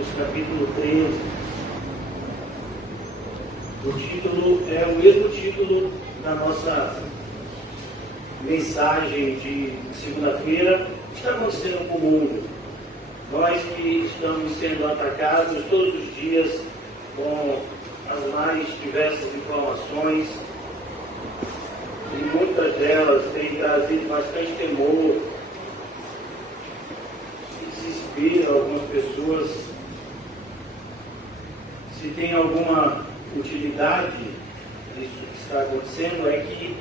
Marcos, capítulo 13. O título é o mesmo título da nossa mensagem de segunda-feira. O que está acontecendo com o mundo? Nós que estamos sendo atacados todos os dias com as mais diversas informações, e muitas delas têm trazido bastante temor, desespero a algumas pessoas. Se tem alguma utilidade disso que está acontecendo, é que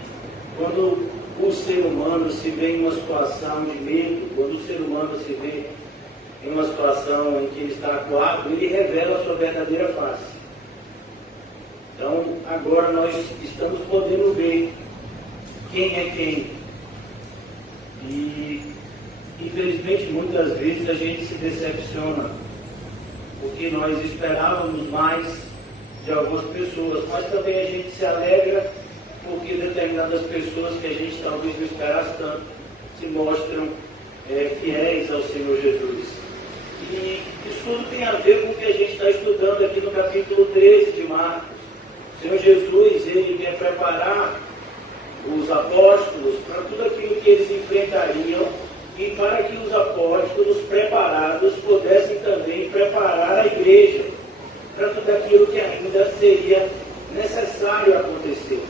quando o ser humano se vê em uma situação de medo, quando o ser humano se vê em uma situação em que ele está acuado, ele revela a sua verdadeira face. Então, agora nós estamos podendo ver quem é quem. E, infelizmente, muitas vezes a gente se decepciona, porque nós esperávamos mais de algumas pessoas, mas também a gente se alegra porque determinadas pessoas que a gente talvez não esperasse tanto se mostram fiéis ao Senhor Jesus. E isso tudo tem a ver com o que a gente está estudando aqui no capítulo 13 de Marcos. O Senhor Jesus, ele quer preparar os apóstolos para tudo aquilo que eles enfrentariam e para que os apóstolos preparados pudessem também preparar a igreja para tudo aquilo que ainda seria necessário acontecer.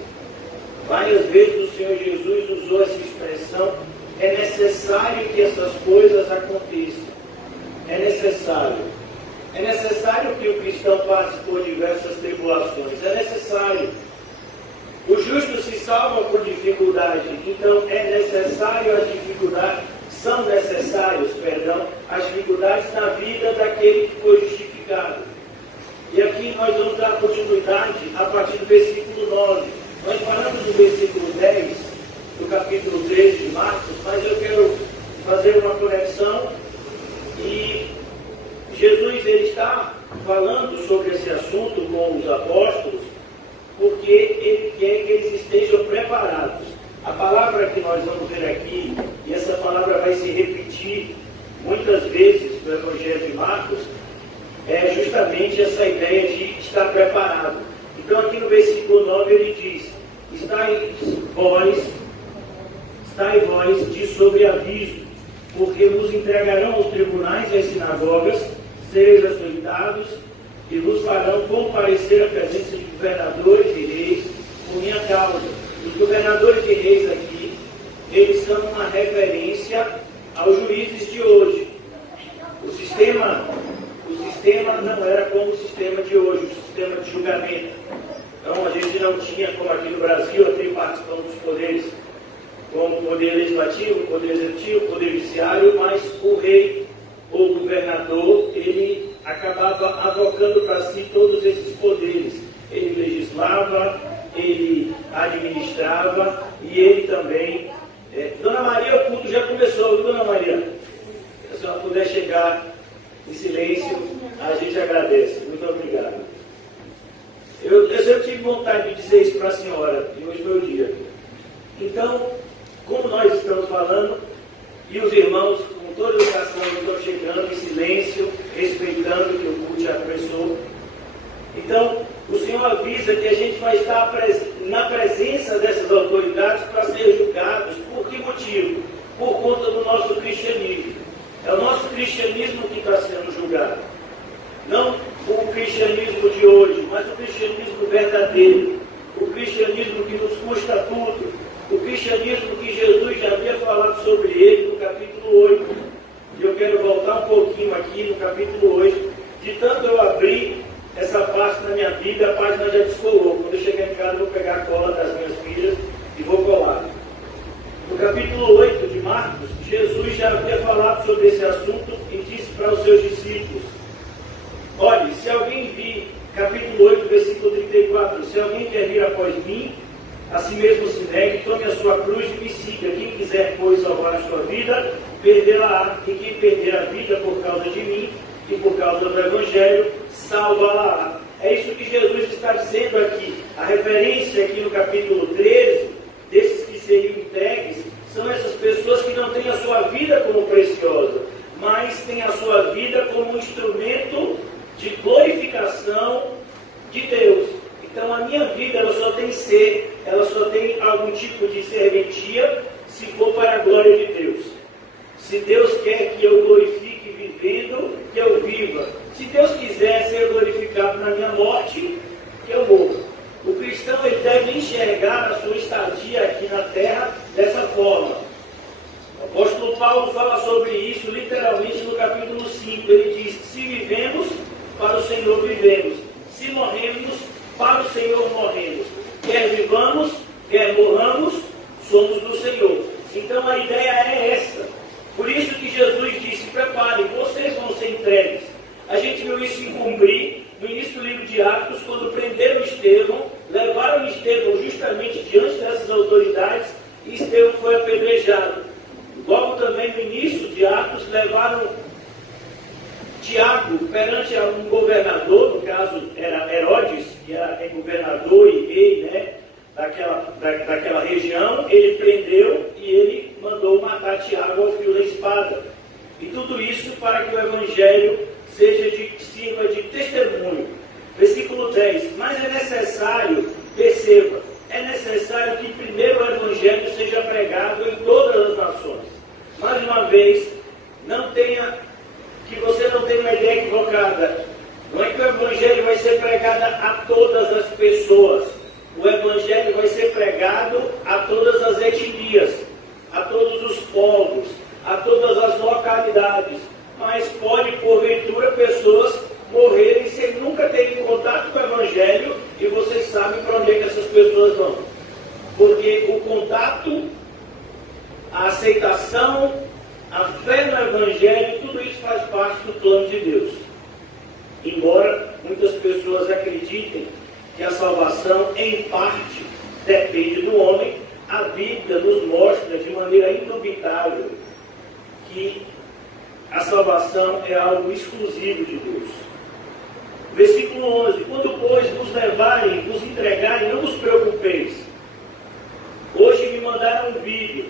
Várias vezes o Senhor Jesus usou essa expressão: é necessário que essas coisas aconteçam. É necessário. É necessário que o cristão passe por diversas tribulações. É necessário. Os justos se salvam por dificuldade. Então é necessário, as dificuldades são necessários, as dificuldades na vida daquele que foi justificado. E aqui nós vamos dar continuidade a partir do versículo 9. Nós paramos no versículo 10 do capítulo 13 de Marcos, mas eu quero fazer uma conexão. E Jesus, ele está falando sobre esse assunto com os apóstolos porque ele quer que eles estejam preparados. A palavra que nós vamos ver aqui, e essa palavra vai se repetir muitas vezes no Evangelho de Marcos, é justamente essa ideia de estar preparado. Então aqui no versículo 9 ele diz: Estai vós de sobreaviso, porque vos entregarão aos tribunais e às sinagogas, sereis açoitados, e vos farão comparecer à presença de governadores e reis por minha causa. Os governadores e reis aqui, eles são uma referência aos juízes de hoje. O sistema não era como o sistema de hoje, o sistema de julgamento. Então a gente não tinha, como aqui no Brasil, a tripartição dos poderes, como o poder legislativo, o poder executivo, o poder judiciário, mas o rei ou o governador, ele acabava avocando para si todos esses poderes. Ele legislava, ele administrava e ele também... Dona Maria, o culto já começou, viu, Dona Maria? Se a senhora puder chegar em silêncio, a gente agradece. Muito obrigado. Eu sempre tive vontade de dizer isso para a senhora, e hoje foi o dia. Então, como nós estamos falando, e os irmãos, com toda a educação, estão chegando em silêncio, respeitando que o culto já começou. Então, o Senhor avisa que a gente vai estar na presença dessas autoridades para ser julgados. Por que motivo? Por conta do nosso cristianismo. É o nosso cristianismo que está sendo julgado. Não o cristianismo de hoje, mas o cristianismo verdadeiro. O cristianismo que nos custa tudo. O cristianismo que Jesus já havia falado sobre ele no capítulo 8. E eu quero voltar um pouquinho aqui no capítulo 8. De tanto eu abrir essa parte na minha Bíblia, a página já descolou. Quando eu chegar em casa, eu vou pegar a cola das minhas filhas e vou colar. No capítulo 8 de Marcos, Jesus já havia falado sobre esse assunto e disse para os seus discípulos: olhe, se alguém vir, capítulo 8, versículo 34, se alguém quer vir após mim, a si mesmo se negue, tome a sua cruz e me siga. Quem quiser, pois, salvar a sua vida, perdê-la-á. E quem perder a vida por causa de mim e por causa do Evangelho, salva-la-á. É isso que Jesus está dizendo aqui. A referência aqui no capítulo 13, desses que seriam entregues, são essas pessoas que não têm a sua vida como preciosa, mas tem a sua vida como um instrumento de glorificação de Deus. Então a minha vida ela só tem algum tipo de serventia se for para a glória de Deus. Se Deus quer que eu glorifique vivendo, que eu viva. Se Deus quiser ser glorificado na minha morte, que eu morra. O cristão ele deve enxergar a sua estadia aqui na terra dessa forma. O apóstolo Paulo fala sobre isso literalmente no capítulo 5. Ele diz: se vivemos, para o Senhor vivemos. Se morremos, para o Senhor morremos. Quer vivamos, quer morramos, somos do Senhor. Então a ideia é essa. Por isso que Jesus disse: preparem, vocês vão ser entregues. A gente viu isso se cumprir no início do livro de Atos, quando prenderam Estevão, levaram Estevão justamente diante dessas autoridades, e Estevão foi apedrejado. Logo também no início de Atos, levaram Tiago perante um governador, no caso era Herodes, que era governador e rei, né, daquela região. Ele prendeu e ele mandou matar Tiago ao fio da espada. E tudo isso para que o Evangelho sirva de testemunho. Versículo 10. Mas é necessário, perceba, é necessário que primeiro o Evangelho seja pregado em todas as nações. Mais uma vez, que você não tenha uma ideia equivocada. Não é que o Evangelho vai ser pregado a todas as pessoas. O Evangelho vai ser pregado a todas as etnias, a todos os povos, a todas as localidades. Mas pode, porventura, pessoas morrerem sem nunca terem contato com o Evangelho, e vocês sabem para onde é que essas pessoas vão. Porque o contato, a aceitação, a fé no Evangelho, tudo isso faz parte do plano de Deus. Embora muitas pessoas acreditem que a salvação, em parte, depende do homem, a Bíblia nos mostra de maneira indubitável que a salvação é algo exclusivo de Deus. Versículo 11. Quando, pois, vos levarem, vos entregarem, não vos preocupeis. Hoje me mandaram um vídeo.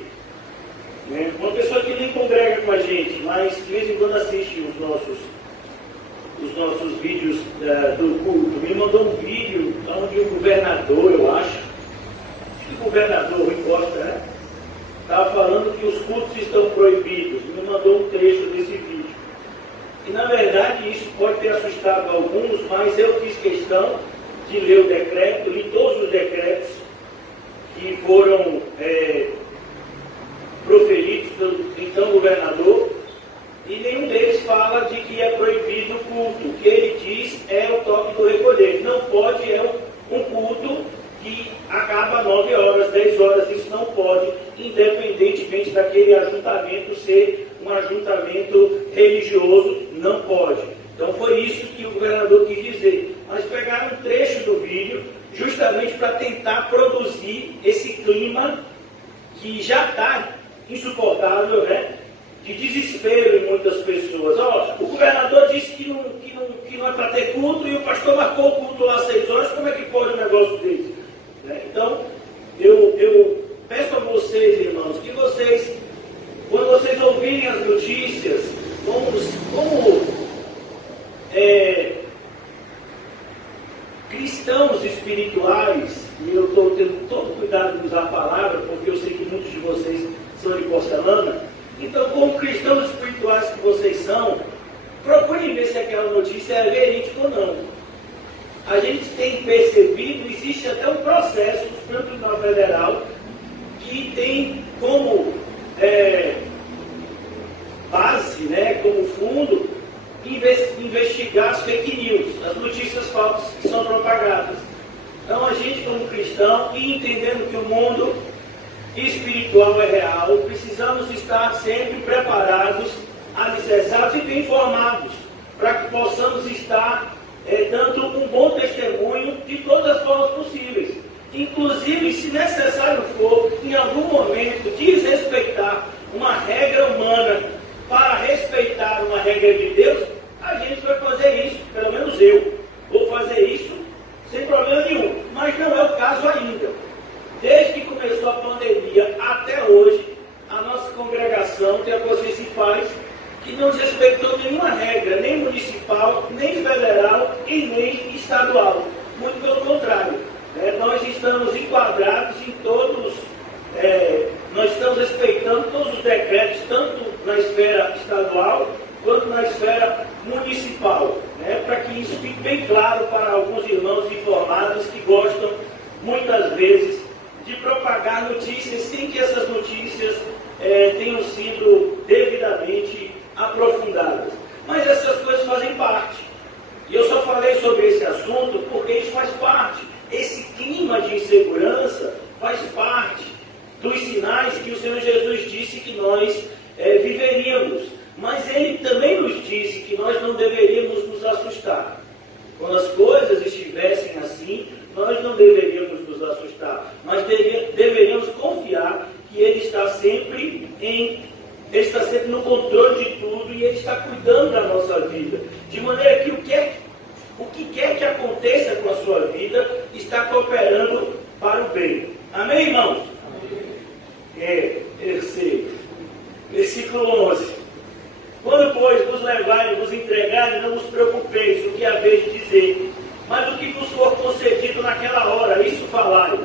Uma pessoa que nem congrega com a gente, mas de vez em quando assiste os nossos vídeos do culto, me mandou um vídeo onde um governador, eu acho que o governador Rui Costa, né? Estava falando que os cultos estão proibidos. Me mandou um trecho desse vídeo. E na verdade isso pode ter assustado alguns, mas eu fiz questão de ler o decreto, li todos os decretos que foram proferidos pelo então governador, e nenhum deles fala de que é proibido o culto. O que ele diz é o toque do recolher. Não pode, um culto que acaba 9 horas, 10 horas, isso não pode, independentemente daquele ajuntamento ser um ajuntamento religioso, não pode. Então foi isso que o governador quis dizer. Mas pegaram um trecho do vídeo justamente para tentar produzir esse clima que já está insuportável, né? De desespero em muitas pessoas. O governador disse que não é para ter culto, e o pastor marcou o culto lá às 6 horas, como é que pode um negócio desse? Então, eu peço a vocês, irmãos, que vocês, quando vocês ouvirem as notícias, como cristãos espirituais, e eu estou tendo todo cuidado de usar a palavra, porque eu sei que muitos de vocês são de porcelana. Então, como cristãos espirituais que vocês são, procurem ver se aquela notícia é verídica ou não. A gente tem percebido, existe até um processo do Supremo Tribunal Federal que tem como base, né, como fundo, investigar as fake news, as notícias falsas que são propagadas. Então a gente, como cristão, e entendendo que o mundo espiritual é real, precisamos estar sempre preparados, alicerçados e bem informados, para que possamos estar dando um bom testemunho de todas as formas possíveis. Inclusive, se necessário for, em algum momento, desrespeitar uma regra humana para respeitar uma regra de Deus, a gente vai fazer isso, pelo menos eu vou fazer isso sem problema nenhum. Mas não é o caso ainda. Desde que começou a pandemia até hoje, a nossa congregação tem a consciência em paz que não nem federal e nem estadual. Muito pelo contrário. Nós estamos enquadrados em todos, nós estamos respeitando todos os decretos, tanto na esfera estadual quanto na esfera municipal, para que isso fique bem claro para alguns irmãos informados que gostam, muitas vezes, de propagar notícias sem que essas notícias tenham sido devidamente aprofundadas. Mas essas coisas fazem parte. E eu só falei sobre esse assunto porque isso faz parte. Esse clima de insegurança faz parte dos sinais que o Senhor Jesus disse que nós viveríamos. Mas Ele também nos disse que nós não deveríamos nos assustar. Quando as coisas estivessem assim, nós não deveríamos nos assustar, mas deveríamos confiar que Ele está sempre no controle de tudo e Ele está cuidando da nossa vida. De maneira que o que quer que aconteça com a sua vida está cooperando para o bem. Amém, irmãos? Amém. Versículo 11. Quando, pois, vos levarem, vos entregarem, não vos preocupeis o que haveis de dizer, mas o que vos for concedido naquela hora, isso falai.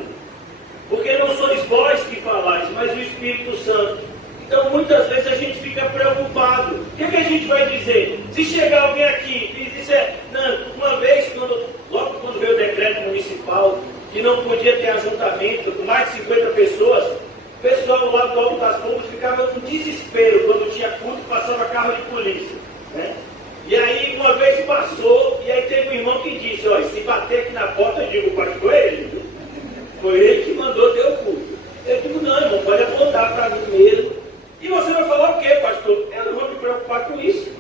Porque não sois vós que falais, mas o Espírito Santo. Então, muitas vezes a gente fica preocupado. O que a gente vai dizer? Se chegar alguém aqui e disser, uma vez, logo quando veio o decreto municipal, que não podia ter ajuntamento com mais de 50 pessoas, o pessoal lá do Alto das Pombas ficava com desespero quando tinha culto, passava carro de polícia. E aí, uma vez passou, e aí teve um irmão que disse, olha, se bater aqui na porta, eu digo, pai, foi ele. Foi ele que mandou ter o culto. Eu digo, não, irmão, pode apontar para mim mesmo. E você vai falar o quê, pastor? Eu não vou me preocupar com isso.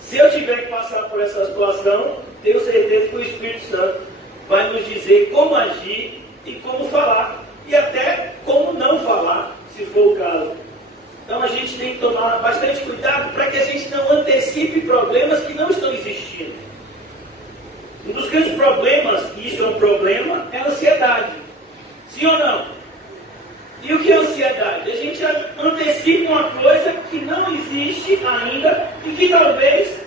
Se eu tiver que passar por essa situação, tenho certeza que o Espírito Santo vai nos dizer como agir e como falar. E até como não falar, se for o caso. Então a gente tem que tomar bastante cuidado para que a gente não antecipe problemas que não estão existindo. Um dos grandes problemas, e isso é um problema, é a ansiedade. Sim ou não? E o que é ansiedade? A gente antecipa uma coisa que não existe ainda e que talvez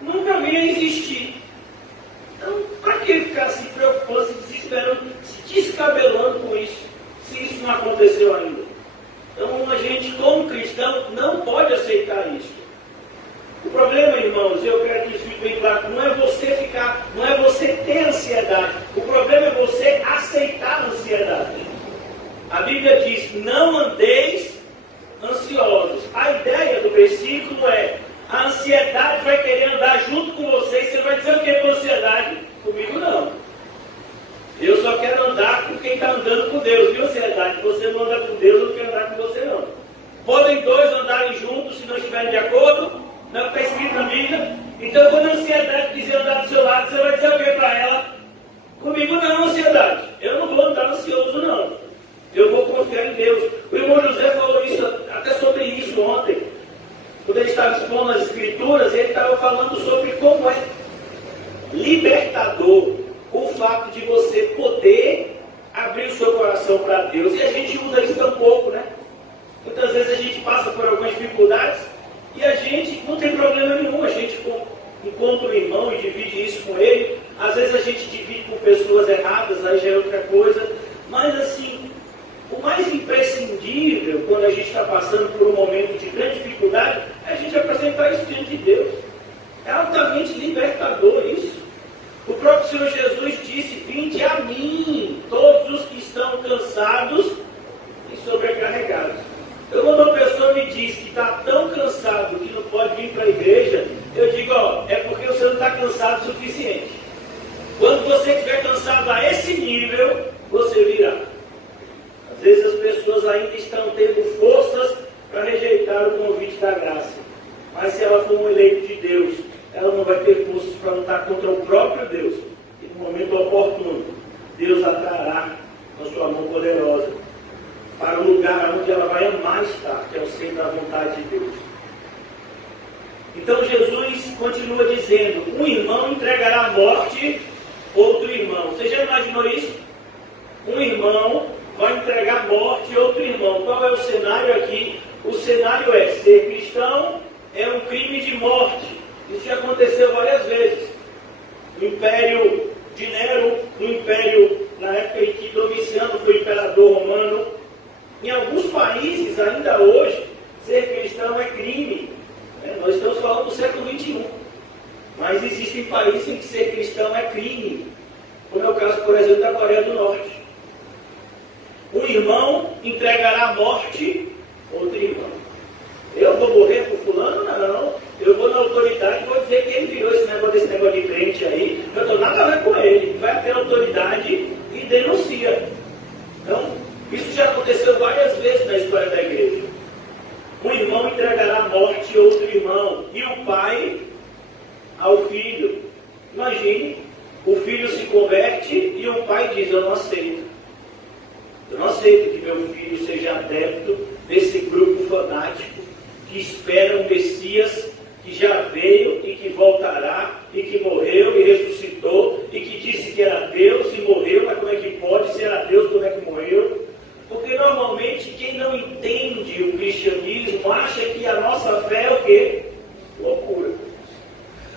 nunca venha a existir. Então, para que ficar se preocupando, se desesperando, se descabelando com isso, se isso não aconteceu ainda? Então, a gente, como cristão, não pode aceitar isso. O problema, irmãos, eu quero que isso fique bem claro, não é você ter ansiedade. O problema é você aceitar a ansiedade. A Bíblia diz, não andeis ansiosos. A ideia do versículo é, a ansiedade vai querer andar junto com você, e você vai dizer o que com ansiedade? Comigo não. Eu só quero andar com quem está andando com Deus, viu, ansiedade? Você não anda com Deus, eu não quero andar com você não. Podem dois andarem juntos se não estiverem de acordo? Não está escrito na Bíblia. Então, quando a ansiedade quiser andar do seu lado, você vai dizer o que para ela? Comigo não, ansiedade. Eu não vou andar ansioso, não. Eu vou confiar em Deus. O irmão José falou isso, até sobre isso ontem. Quando ele estava expondo as Escrituras, ele estava falando sobre como é libertador o fato de você poder abrir o seu coração para Deus. E a gente usa isso tão pouco, né? Muitas vezes a gente passa por algumas dificuldades e a gente não tem problema nenhum. A gente encontra o irmão e divide isso com ele. Às vezes a gente divide com pessoas erradas, aí já é outra coisa. Mas assim, o mais imprescindível quando a gente está passando por um momento de grande dificuldade é a gente apresentar isso diante de Deus. É altamente libertador isso. O próprio Senhor Jesus disse, vinde a mim, todos os que estão cansados e sobrecarregados. Então, quando uma pessoa me diz que está tão cansado que não pode vir para a igreja, eu digo, é porque você não está cansado o suficiente. Quando você estiver cansado a esse nível, você virá. Às vezes as pessoas ainda estão tendo forças para rejeitar o convite da graça. Mas se ela for um eleito de Deus, ela não vai ter forças para lutar contra o próprio Deus. E no momento oportuno, Deus a trará com a sua mão poderosa para o lugar onde ela vai amar estar, que é o centro da vontade de Deus. Então Jesus continua dizendo, um irmão entregará à morte outro irmão. Você já imaginou isso? Um irmão vai entregar à morte outro irmão. Qual é o cenário aqui? O cenário é ser cristão é um crime de morte. Isso já aconteceu várias vezes. no Império de Nero, no Império, na época em que Domiciano foi imperador romano. Em alguns países, ainda hoje, ser cristão é crime. Nós estamos falando do século XXI. Mas existem países em que ser cristão é crime. Como é o caso, por exemplo, da Coreia do Norte. Um irmão entregará à morte outro irmão. Eu vou morrer por fulano? Não. Eu vou na autoridade e vou dizer que ele virou esse negócio de crente aí. Eu não tenho nada a ver com ele. Vai até a autoridade e denuncia. Então, isso já aconteceu várias vezes na história da igreja. Um irmão entregará à morte outro irmão. E o pai ao filho. Imagine, o filho se converte e o pai diz: eu não aceito. Eu não aceito que meu filho seja adepto desse grupo fanático que espera um Messias que já veio e que voltará e que morreu e ressuscitou e que disse que era Deus e morreu, mas como é que pode ser a Deus, como é que morreu? Porque normalmente quem não entende o cristianismo acha que a nossa fé é o quê? Loucura.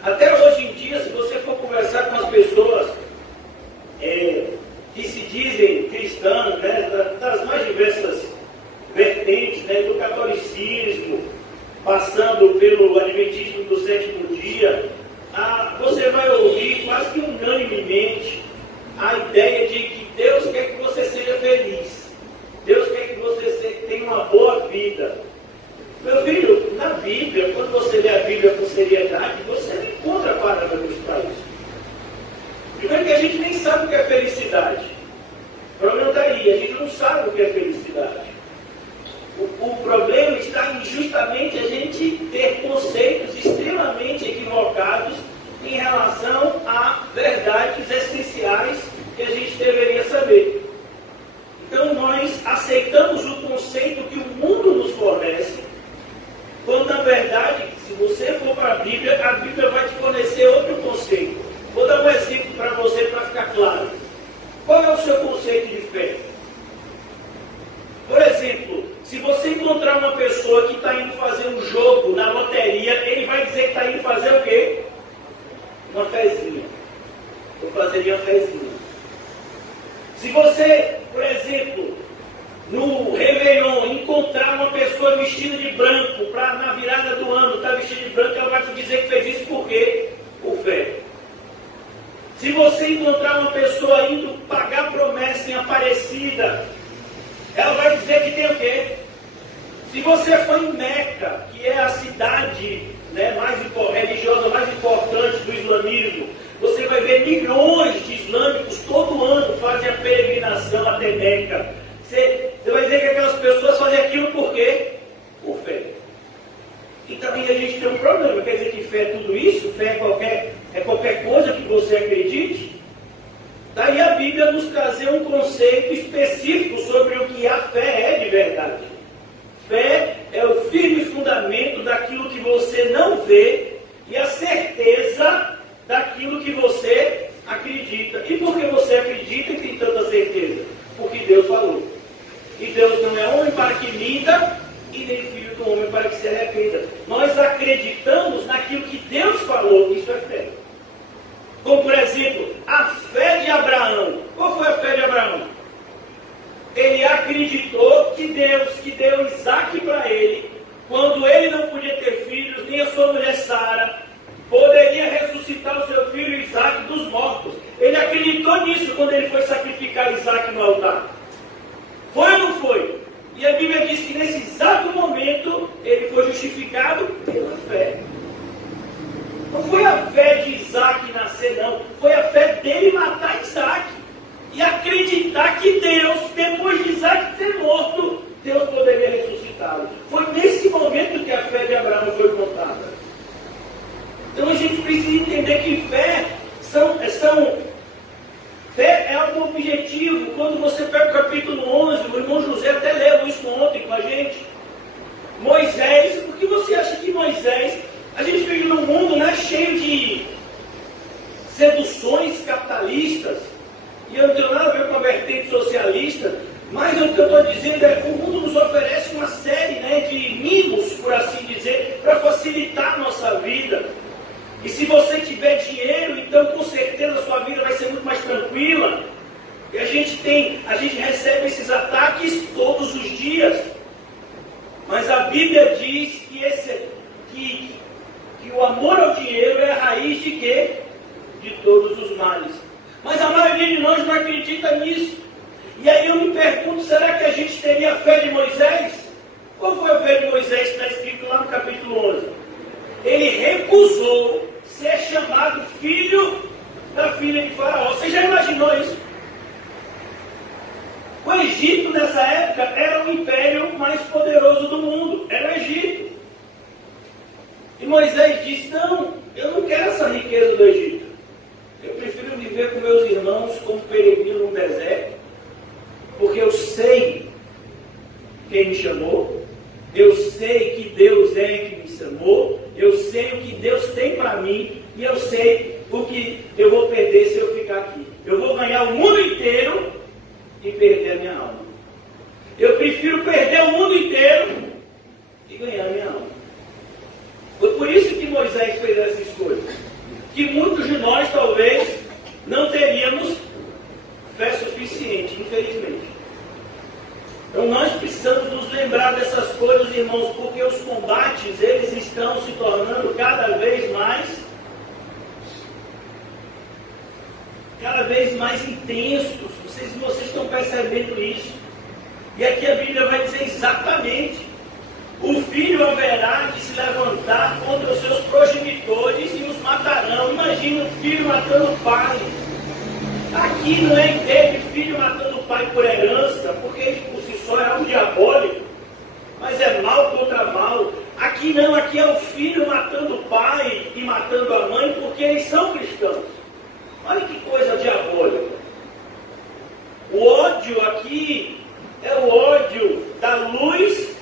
Até hoje em dia, se você for conversar com as pessoas que se dizem cristãs, né, das mais diversas vertentes, né, do catolicismo, passando pelo adventismo do sétimo dia, você vai ouvir quase que unanimemente a ideia de que Deus quer que você seja feliz. Deus quer que você tenha uma boa vida. Meu filho, na Bíblia, quando você lê a Bíblia com seriedade, você não encontra parâmetros para isso. Primeiro que a gente nem sabe o que é felicidade. O problema está aí, a gente não sabe o que é felicidade. O problema está em justamente a gente ter conceitos extremamente equivocados em relação a verdades essenciais que a gente deveria saber. Então nós aceitamos o conceito que o mundo nos fornece, quando na verdade, se você for para a Bíblia vai te fornecer outro conceito. Vou dar um exemplo para você para ficar claro. Qual é o seu conceito de fé? Por exemplo, se você encontrar uma pessoa que está indo fazer um jogo na loteria, ele vai dizer que está indo fazer o quê? Uma fezinha. Eu fazeria uma fezinha. Se você, por exemplo, no Réveillon, encontrar uma pessoa vestida de branco, na virada do ano, está vestida de branco, ela vai te dizer que fez isso por quê? Por fé. Se você encontrar uma pessoa indo pagar promessa em Aparecida, ela vai dizer que tem o quê? Se você for em Meca, que é a cidade, né, religiosa mais importante do islamismo, você vai ver milhões de islâmicos todo ano fazem a peregrinação até Meca. Você vai dizer que aquelas pessoas fazem aquilo por quê? Por fé. E também a gente tem um problema. Quer dizer que fé é tudo isso? Fé é qualquer coisa que você acredite? Daí a Bíblia nos trazer um conceito específico sobre o que a fé é de verdade. Fé é o firme fundamento daquilo que você não vê e a certeza daquilo que você acredita. E por que você acredita e tem tanta certeza? Porque Deus falou. E Deus não é homem para que minta, e nem filho do homem para que se arrependa. Nós acreditamos naquilo que Deus falou, isso é fé. Como, por exemplo, a fé de Abraão. Qual foi a fé de Abraão? Ele acreditou que Deus que deu Isaac para ele, quando ele não podia ter filhos, nem a sua mulher Sara, poderia ressuscitar o seu filho Isaac dos mortos. Ele acreditou nisso quando ele foi sacrificar Isaac no altar. Foi ou não foi? E a Bíblia diz que nesse exato momento ele foi justificado pela fé. Não foi a fé de Isaac nascer, não. Foi a fé dele matar Isaac. E acreditar que Deus, depois de Isaac ser morto, Deus poderia ressuscitá-lo. Foi nesse momento que a fé de Abraão foi contada. Então a gente precisa entender que fé fé é algo objetivo. Quando você pega o capítulo 11, o irmão José até leu isso ontem com a gente. Moisés, por que você acha que Moisés... A gente vive num mundo, né, cheio de seduções capitalistas, e eu não tenho nada a ver com a vertente socialista, mas o que eu estou dizendo é que o mundo nos oferece uma série, né, de mimos, por assim dizer, para facilitar a nossa vida. E se você tiver dinheiro, então com certeza tranquila. E a gente recebe esses ataques todos os dias. Mas a Bíblia diz que o amor ao dinheiro é a raiz de quê? De todos os males. Mas a maioria de nós não acredita nisso. E aí eu me pergunto, será que a gente teria a fé de Moisés? Qual foi a fé de Moisés que está escrito lá no capítulo 11? Ele recusou ser chamado filho da filha de Faraó. Você já imaginou isso? O Egito nessa época era o império mais poderoso do mundo. Era o Egito. E Moisés disse, não, eu não quero essa riqueza do Egito. Eu prefiro viver com meus irmãos como peregrino no deserto, porque eu sei quem me chamou, eu sei que Deus é quem me chamou, eu sei o que Deus tem para mim, e eu sei o que eu vou perder se eu ficar aqui. Eu vou ganhar o mundo inteiro e perder a minha alma. Eu prefiro perder o mundo inteiro e ganhar a minha alma. Foi por isso que Moisés fez essa escolha. Que muitos de nós, talvez, não teríamos fé suficiente, infelizmente. Então nós precisamos nos lembrar dessas coisas, irmãos, porque os combates, eles estão se tornando cada vez mais intensos. Vocês estão percebendo isso. E aqui a Bíblia vai dizer exatamente: o filho haverá de se levantar contra os seus progenitores e os matarão. Imagina um filho matando o pai. Aqui não é ideia de filho matando o pai por herança, porque isso por si só é algo diabólico, mas é mal contra mal. Aqui não, aqui é o filho matando o pai e matando a mãe, porque eles são cristãos. Olha que coisa diabólica. O ódio aqui é o ódio da luz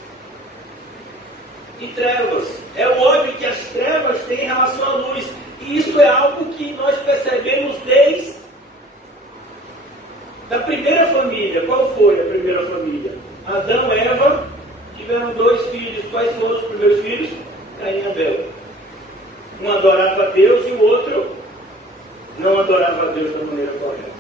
e trevas. É o ódio que as trevas têm em relação à luz. E isso é algo que nós percebemos desde da primeira família. Qual foi a primeira família? Adão e Eva tiveram 2 filhos. Quais foram os primeiros filhos? Caim e Abel. Um adorava a Deus e o outro não adorava a Deus da maneira correta.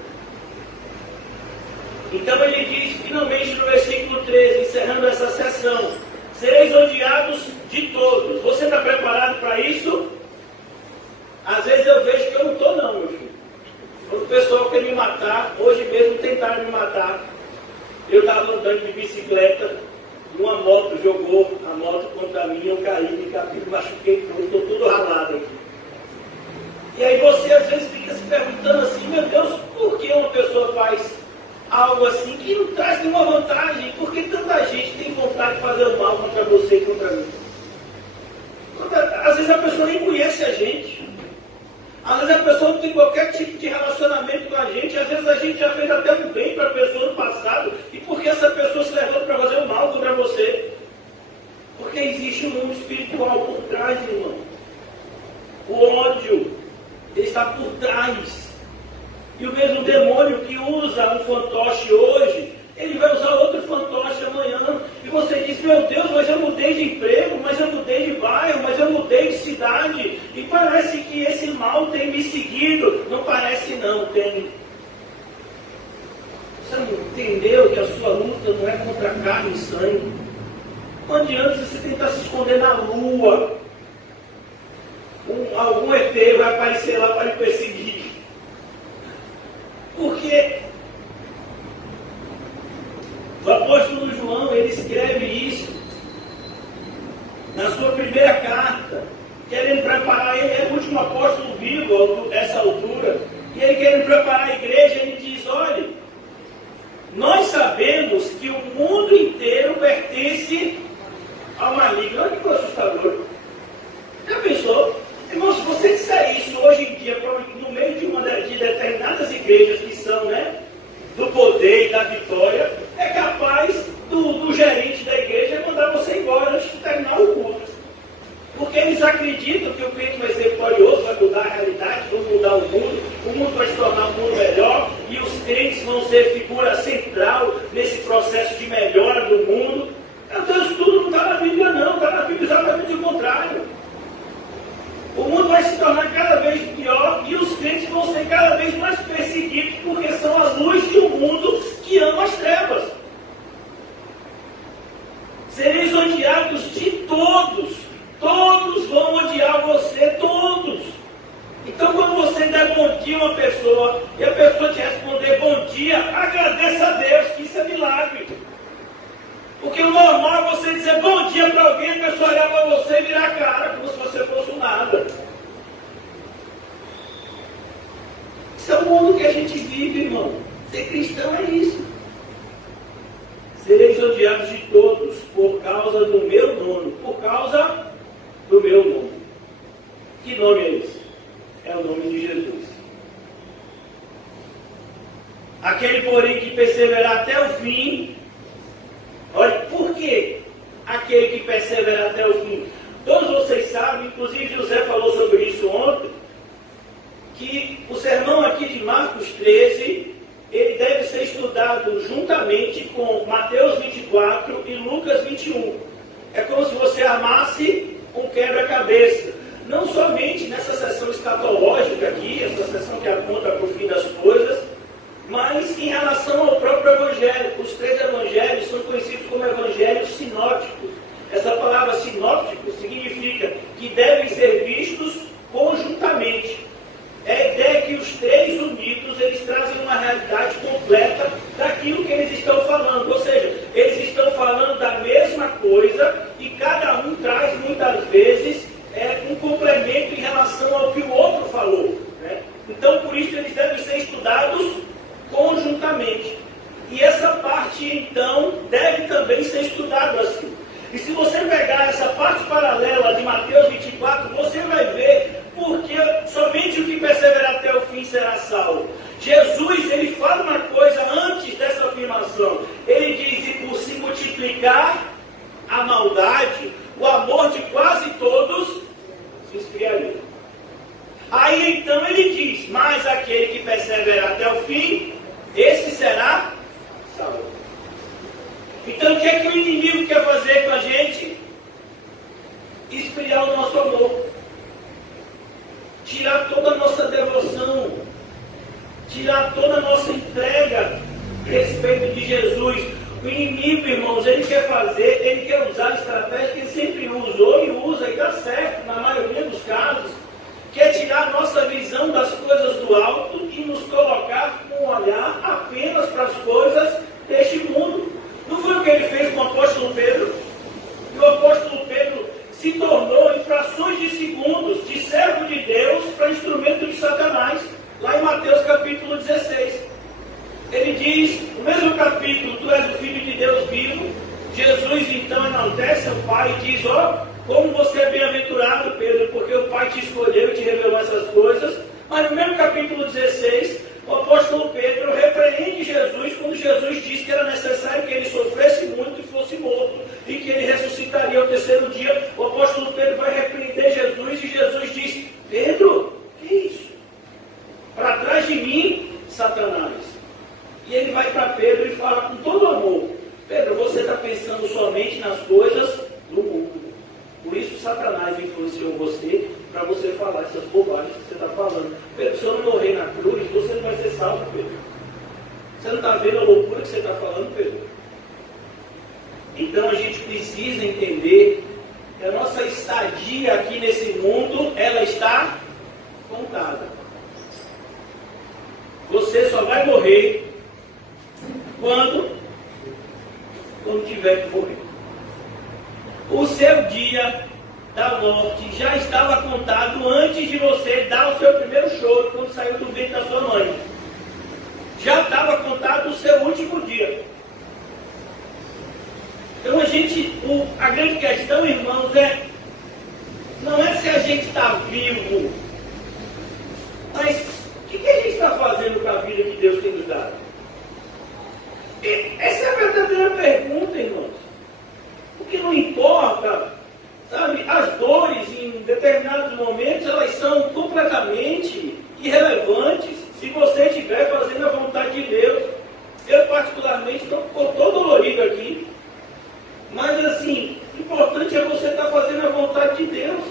Então ele diz, finalmente no versículo 13, encerrando essa sessão: sereis odiados de todos. Você está preparado para isso? Às vezes eu vejo que eu não estou não, meu filho. Quando o pessoal quer me matar, hoje mesmo tentaram me matar. Eu estava andando de bicicleta, uma moto jogou a moto contra mim, eu caí, me machuquei todo, estou todo ralado aqui. E aí você às vezes fica se perguntando assim, meu Deus, por que uma pessoa faz algo assim que não traz nenhuma vantagem? Por que tanta gente tem vontade de fazer o mal contra você e contra mim? Às vezes a pessoa nem conhece a gente. Às vezes a pessoa não tem qualquer tipo de relacionamento com a gente. Às vezes a gente já fez até um bem para a pessoa no passado. E por que essa pessoa se levanta para fazer o mal contra você? Porque existe um mundo espiritual por trás, irmão. O ódio, ele está por trás. E o mesmo demônio que usa um fantoche hoje, ele vai usar outro fantoche amanhã. E você diz, meu Deus, mas eu mudei de emprego, mas eu mudei de bairro, mas eu mudei de cidade. E parece que esse mal tem me seguido. Não parece não, tem. Você não entendeu que a sua luta não é contra carne e sangue? Não adianta você tentar se esconder na lua. Algum ET vai aparecer lá para lhe perseguir. Porque o apóstolo João, ele escreve isso na sua primeira carta, querendo preparar, ele é o último apóstolo vivo a essa altura, e ele querendo preparar a igreja, ele diz, olha, nós sabemos que o mundo inteiro pertence ao maligno. Olha que assustador. Já pensou? Irmão, se você disser isso hoje em dia, no meio de determinadas igrejas que são, né, do poder e da vitória, é capaz do gerente da igreja mandar você embora antes de terminar o culto. Porque eles acreditam que o crente vai ser vitorioso, vai mudar a realidade, vai mudar o mundo vai se tornar um mundo melhor, e os crentes vão ser figura central nesse processo de melhora do mundo. Então isso tudo não está na Bíblia não, está na Bíblia exatamente o contrário. O mundo vai se tornar cada vez pior e os crentes vão ser cada vez mais perseguidos, porque dia uma pessoa e a pessoa te responder bom dia, agradeça a Deus, que isso é milagre. Porque o normal é você dizer bom dia para alguém, a pessoa olhar para você e virar a cara, como se você fosse um nada. Isso é o mundo que a gente vive, irmão. Ser cristão é isso. Sereis odiados de todos por causa do meu nome. Por causa do meu nome. Que nome é esse? É o nome de Jesus. Aquele, porém, que perseverar até o fim. Olha, por quê? Aquele que persevera até o fim. Todos vocês sabem, inclusive José falou sobre isso ontem, que o sermão aqui de Marcos 13, ele deve ser estudado juntamente com Mateus 24 e Lucas 21. É como se você armasse um quebra-cabeça. Não somente nessa sessão escatológica aqui, essa sessão que aponta para o fim das coisas, mas em relação ao próprio Evangelho. Os 3 Evangelhos são conhecidos como Evangelhos sinópticos. Essa palavra sinóptico significa que devem ser vistos conjuntamente. É a ideia que os 3 unidos, eles trazem uma realidade completa daquilo que eles estão falando. Ou seja, eles estão falando da mesma coisa e cada um traz muitas vezes um complemento em relação ao que o outro falou. Né? Então, por isso, eles devem ser estudados conjuntamente. E essa parte, então, deve também ser estudada assim. E se você pegar essa parte paralela de Mateus 24, você vai ver porque somente o que perseverar até o fim será salvo. Jesus, ele fala uma coisa antes dessa afirmação. Ele diz, e por se multiplicar a maldade, o amor de quase todos se esfriaria. Aí então ele diz, mas aquele que perseverar até o fim, esse será salvo. Então o que é que o inimigo quer fazer com a gente? Esfriar o nosso amor. Tirar toda a nossa devoção. Tirar toda a nossa entrega a respeito de Jesus. O inimigo, irmãos, ele quer fazer, ele quer usar a estratégia que ele sempre usou e usa e dá certo na maioria dos casos, que é tirar a nossa visão das coisas do alto e nos colocar com um olhar apenas para as coisas deste mundo. Não foi o que ele fez com o apóstolo Pedro? E o apóstolo Pedro se tornou, em frações de segundos, de servo de Deus para instrumento de Satanás. Lá em Mateus capítulo 16. Ele diz, no mesmo capítulo, tu és o Filho de Deus vivo. Jesus então enaltece o Pai e diz, como você é bem-aventurado, Pedro, porque o Pai te escolheu e te revelou essas coisas. Mas no mesmo capítulo 16, o apóstolo Pedro repreende Jesus quando Jesus disse que era necessário que ele sofresse muito e fosse morto, e que ele ressuscitaria ao 3º dia. O apóstolo Pedro vai repreender Jesus e Jesus diz, Pedro, que é isso? Para trás de mim, Satanás. E ele vai para Pedro e fala com todo amor, Pedro, você está pensando somente nas coisas do mundo. Por isso Satanás influenciou você para você falar essas bobagens que você está falando. Pedro, se eu não morrer na cruz, você não vai ser salvo, Pedro. Você não está vendo a loucura que você está falando, Pedro? Então a gente precisa entender que a nossa estadia aqui nesse mundo, ela está contada. Você só vai morrer quando tiver que morrer. O seu dia da morte já estava contado antes de você dar o seu primeiro choro, quando saiu do ventre da sua mãe. Já estava contado o seu último dia. Então a grande questão, irmãos, não é se a gente está vivo, mas o que a gente está fazendo com a vida que Deus tem nos dado? Essa é a verdadeira pergunta, irmãos. Porque não importa, sabe, as dores em determinados momentos, elas são completamente irrelevantes se você estiver fazendo a vontade de Deus. Eu particularmente estou todo dolorido aqui, mas assim, o importante é você estar fazendo a vontade de Deus.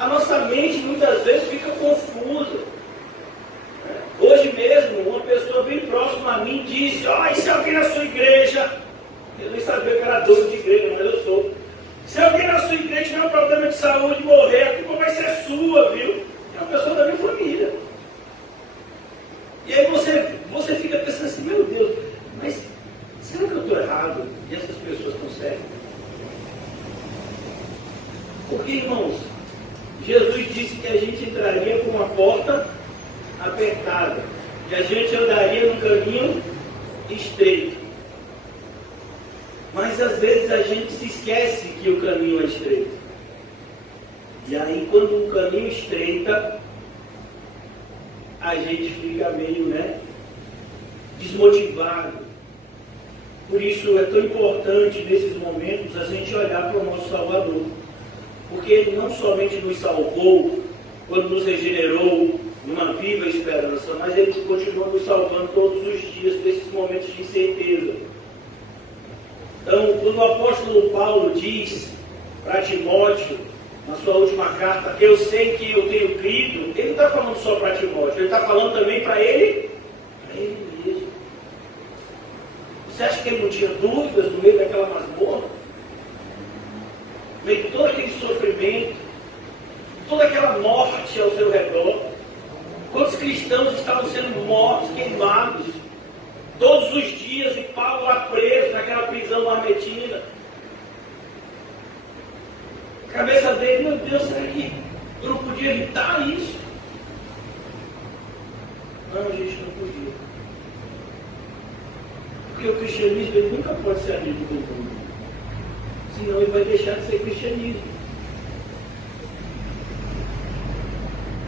A nossa mente muitas vezes fica confusa. Hoje mesmo, uma pessoa bem próxima a mim disse, se alguém na sua igreja, eu nem sabia que era dono de igreja, mas eu sou. Se alguém na sua igreja tiver um problema de saúde e morrer, a culpa vai ser sua, viu? É uma pessoa da minha família. porta apertada, e a gente andaria num caminho estreito. Mas às vezes a gente se esquece que o caminho é estreito. E aí quando o caminho estreita, a gente fica meio, desmotivado. Por isso é tão importante nesses momentos a gente olhar para o nosso Salvador. Porque Ele não somente nos salvou quando nos regenerou numa viva esperança, mas Ele continua nos salvando todos os dias desses momentos de incerteza. Então, quando o apóstolo Paulo diz para Timóteo, na sua última carta, eu sei que eu tenho crido, ele não está falando só para Timóteo, ele está falando também para ele mesmo. Você acha que ele não tinha dúvidas no meio daquela masmorra? No meio de todo aquele sofrimento, toda aquela morte ao seu redor, quantos cristãos estavam sendo mortos, queimados, todos os dias, e Paulo lá preso naquela prisão mamertina. A cabeça dele, meu Deus, será que eu não podia evitar isso? Não, a gente não podia. Porque o cristianismo ele nunca pode ser amigo do mundo. Senão ele vai deixar de ser cristianismo.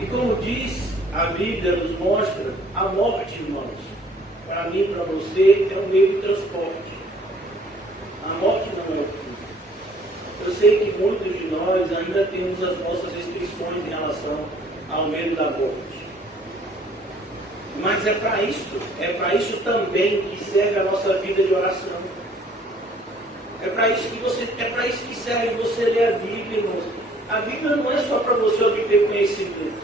E como diz a Bíblia, nos mostra a morte, irmãos. Para mim, para você, é um meio de transporte. A morte não é o fim. Eu sei que muitos de nós ainda temos as nossas restrições em relação ao medo da morte. Mas é para isso também que serve a nossa vida de oração. É para isso que serve você ler a Bíblia, irmãos. A Bíblia não é só para você obter conhecimento.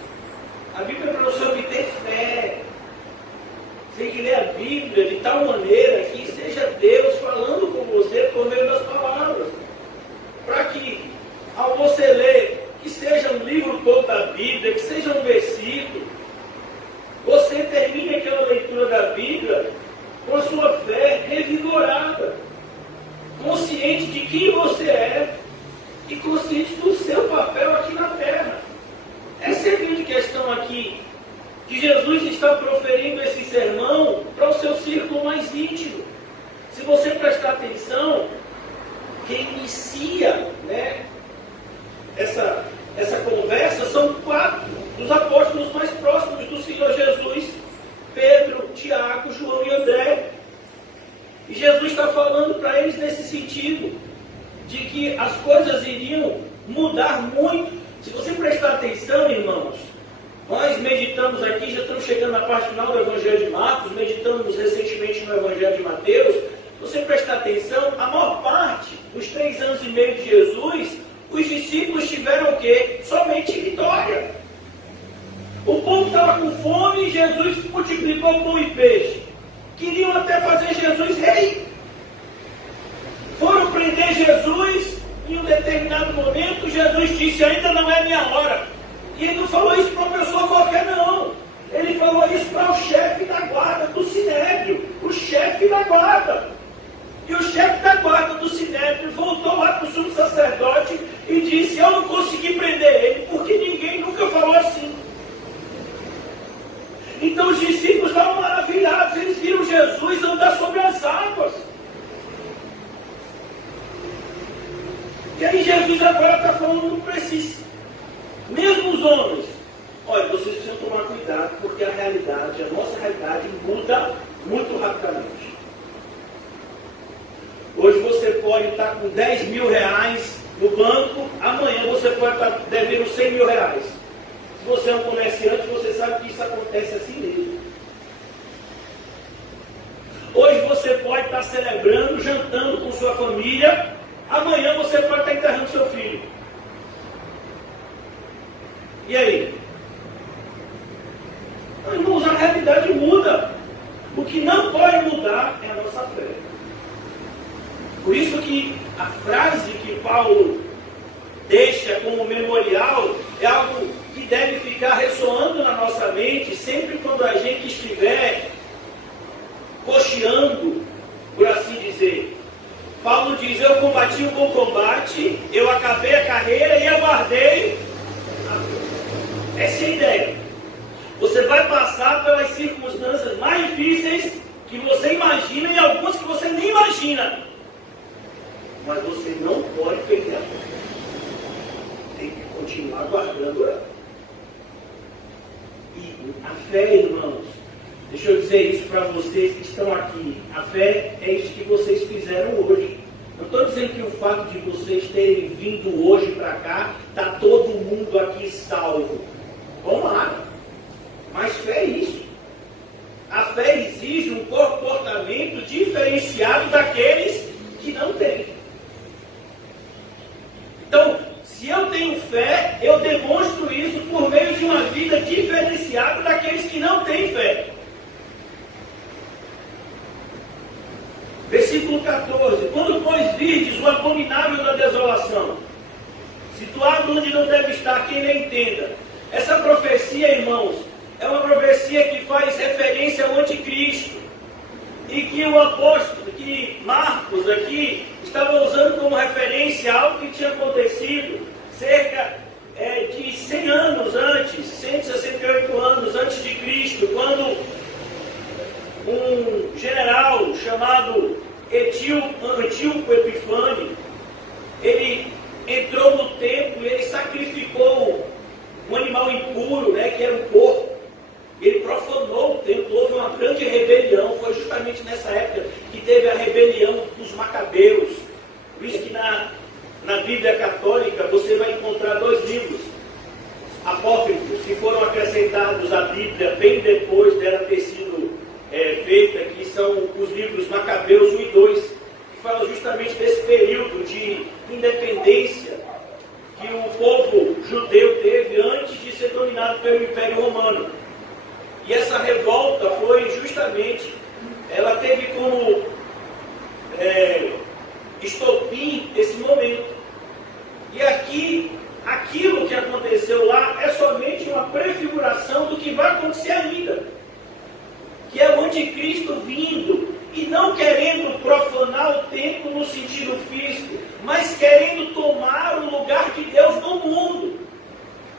A Bíblia é para você obter fé. Você tem que ler a Bíblia de tal maneira que seja Deus falando com você por meio das palavras. Para que, ao você ler, que seja um livro todo da Bíblia, que seja um versículo, você termine aquela leitura da Bíblia com a sua fé revigorada, consciente de quem você é e consciente do seu papel aqui na terra. Essa é a grande questão aqui, que Jesus está proferindo esse sermão para o seu círculo mais íntimo. Se você prestar atenção, quem inicia essa conversa são 4 dos apóstolos mais próximos do Senhor Jesus: Pedro, Tiago, João e André. E Jesus está falando para eles nesse sentido, de que as coisas iriam mudar muito. Se você prestar atenção, irmãos, nós meditamos aqui, já estamos chegando na parte final do Evangelho de Marcos, meditamos recentemente no Evangelho de Mateus. Se você prestar atenção, a maior parte dos 3 anos e meio de Jesus, os discípulos tiveram o quê? Somente vitória. O povo estava com fome e Jesus multiplicou pão e peixe. Queriam até fazer Jesus rei. Foram prender Jesus. Em um determinado momento, Jesus disse: ainda não é minha hora. E ele não falou isso para uma pessoa qualquer, não. Ele falou isso para o chefe da guarda do Sinédrio. O chefe da guarda. E o chefe da guarda do Sinédrio voltou lá para o sumo sacerdote e disse: eu não consegui prender ele, porque ninguém nunca falou assim. Então os discípulos estavam maravilhados, eles viram Jesus andar sobre as águas. E aí Jesus agora está falando para esses mesmos homens: olha, vocês precisam tomar cuidado, porque a nossa realidade muda muito rapidamente. Hoje você pode estar com 10 mil reais no banco, amanhã você pode estar devendo 100 mil reais. Se você é um comerciante, você sabe que isso acontece assim mesmo. Hoje você pode estar celebrando, jantando com sua família, amanhã você pode estar enterrando seu filho. E aí? Irmãos, a realidade muda. O que não pode mudar é a nossa fé. Por isso que a frase que Paulo deixa como memorial é algo que deve ficar ressoando na nossa mente sempre quando a gente estiver cocheando, por assim dizer. Paulo diz: eu combati o bom combate, eu acabei a carreira e eu guardei. Essa é a ideia. imagina. Mas você não pode perder a fé. Tem que continuar guardando ela. E a fé, irmãos, deixa eu dizer isso para vocês que estão aqui. A fé é isso que vocês fizeram hoje. Não estou dizendo que o fato de vocês terem vindo hoje para cá, está todo mundo aqui salvo. Tomara. Mas fé é isso. A fé exige um comportamento diferenciado daqueles que não têm. Então, se eu tenho fé, eu demonstro isso por meio de uma vida diferenciada daqueles que não têm fé. Versículo 14. Quando, pois, virdes o abominável da desolação, situado onde não deve estar, quem lhe entenda. Essa profecia, irmãos, é uma profecia que faz referência ao anticristo. E que o apóstolo, que Marcos aqui, estava usando como referência algo que tinha acontecido cerca de 100 anos antes, 168 anos antes de Cristo, quando um general chamado Antíoco Epifânio, ele entrou no templo e ele sacrificou um animal impuro, que era um porco. Ele profanou o templo, houve uma grande rebelião. Foi justamente nessa época que teve a rebelião dos Macabeus. Por isso que na Bíblia Católica você vai encontrar 2 livros apócrifos que foram acrescentados à Bíblia bem depois dela ter sido feita, que são os livros Macabeus 1 e 2, que falam justamente desse período de independência que o povo judeu teve antes de ser dominado pelo Império Romano. E essa revolta foi justamente, ela teve como estopim esse momento. E aqui, aquilo que aconteceu lá é somente uma prefiguração do que vai acontecer ainda. Que é o anticristo vindo e não querendo profanar o templo no sentido físico, mas querendo tomar o lugar de Deus no mundo.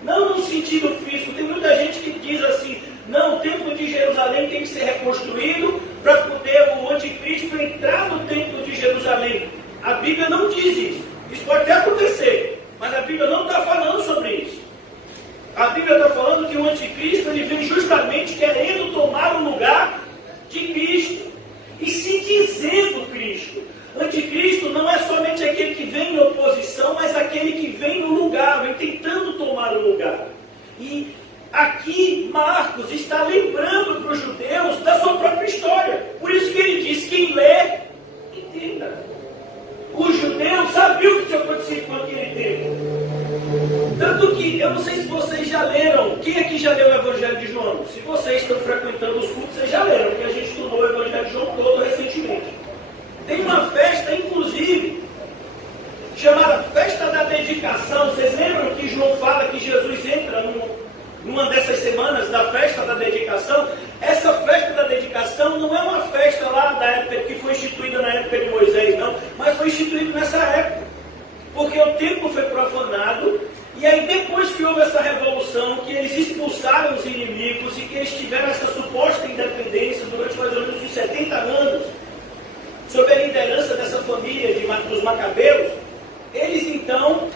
Não no sentido físico. Tem muita gente que diz assim: não, o templo de Jerusalém tem que ser reconstruído para poder o anticristo entrar no templo de Jerusalém. A Bíblia não diz isso. Isso pode até acontecer, mas a Bíblia não está falando sobre isso. A Bíblia está falando que o anticristo ele vem justamente querendo tomar o lugar de Cristo e se dizendo Cristo. Anticristo não é somente aquele que vem em oposição, mas aquele que vem no lugar, vem tentando tomar o lugar. E aqui Marcos está lembrando para os judeus da sua própria história. Por isso que ele diz: quem lê, entenda. Os judeus sabiam o que tinha acontecido com aquele tempo. Tanto que, eu não sei se vocês já leram, quem aqui já leu o Evangelho de João? Se vocês estão frequentando os cultos, vocês já leram, porque a gente estudou o Evangelho de João todo recentemente. Tem uma festa, inclusive, chamada Festa da Dedicação. Vocês lembram que João fala que Jesus entra numa dessas semanas da Festa da Dedicação? Essa Festa da Dedicação não é uma festa lá da época que foi instituída na época de Moisés, não, mas foi instituída nessa época. Porque o templo foi profanado, e aí depois que houve essa revolução, que eles expulsaram os inimigos e que eles tiveram essa suposta independência durante mais ou menos uns 70 anos, sob a liderança dessa família dos Macabeus, eles então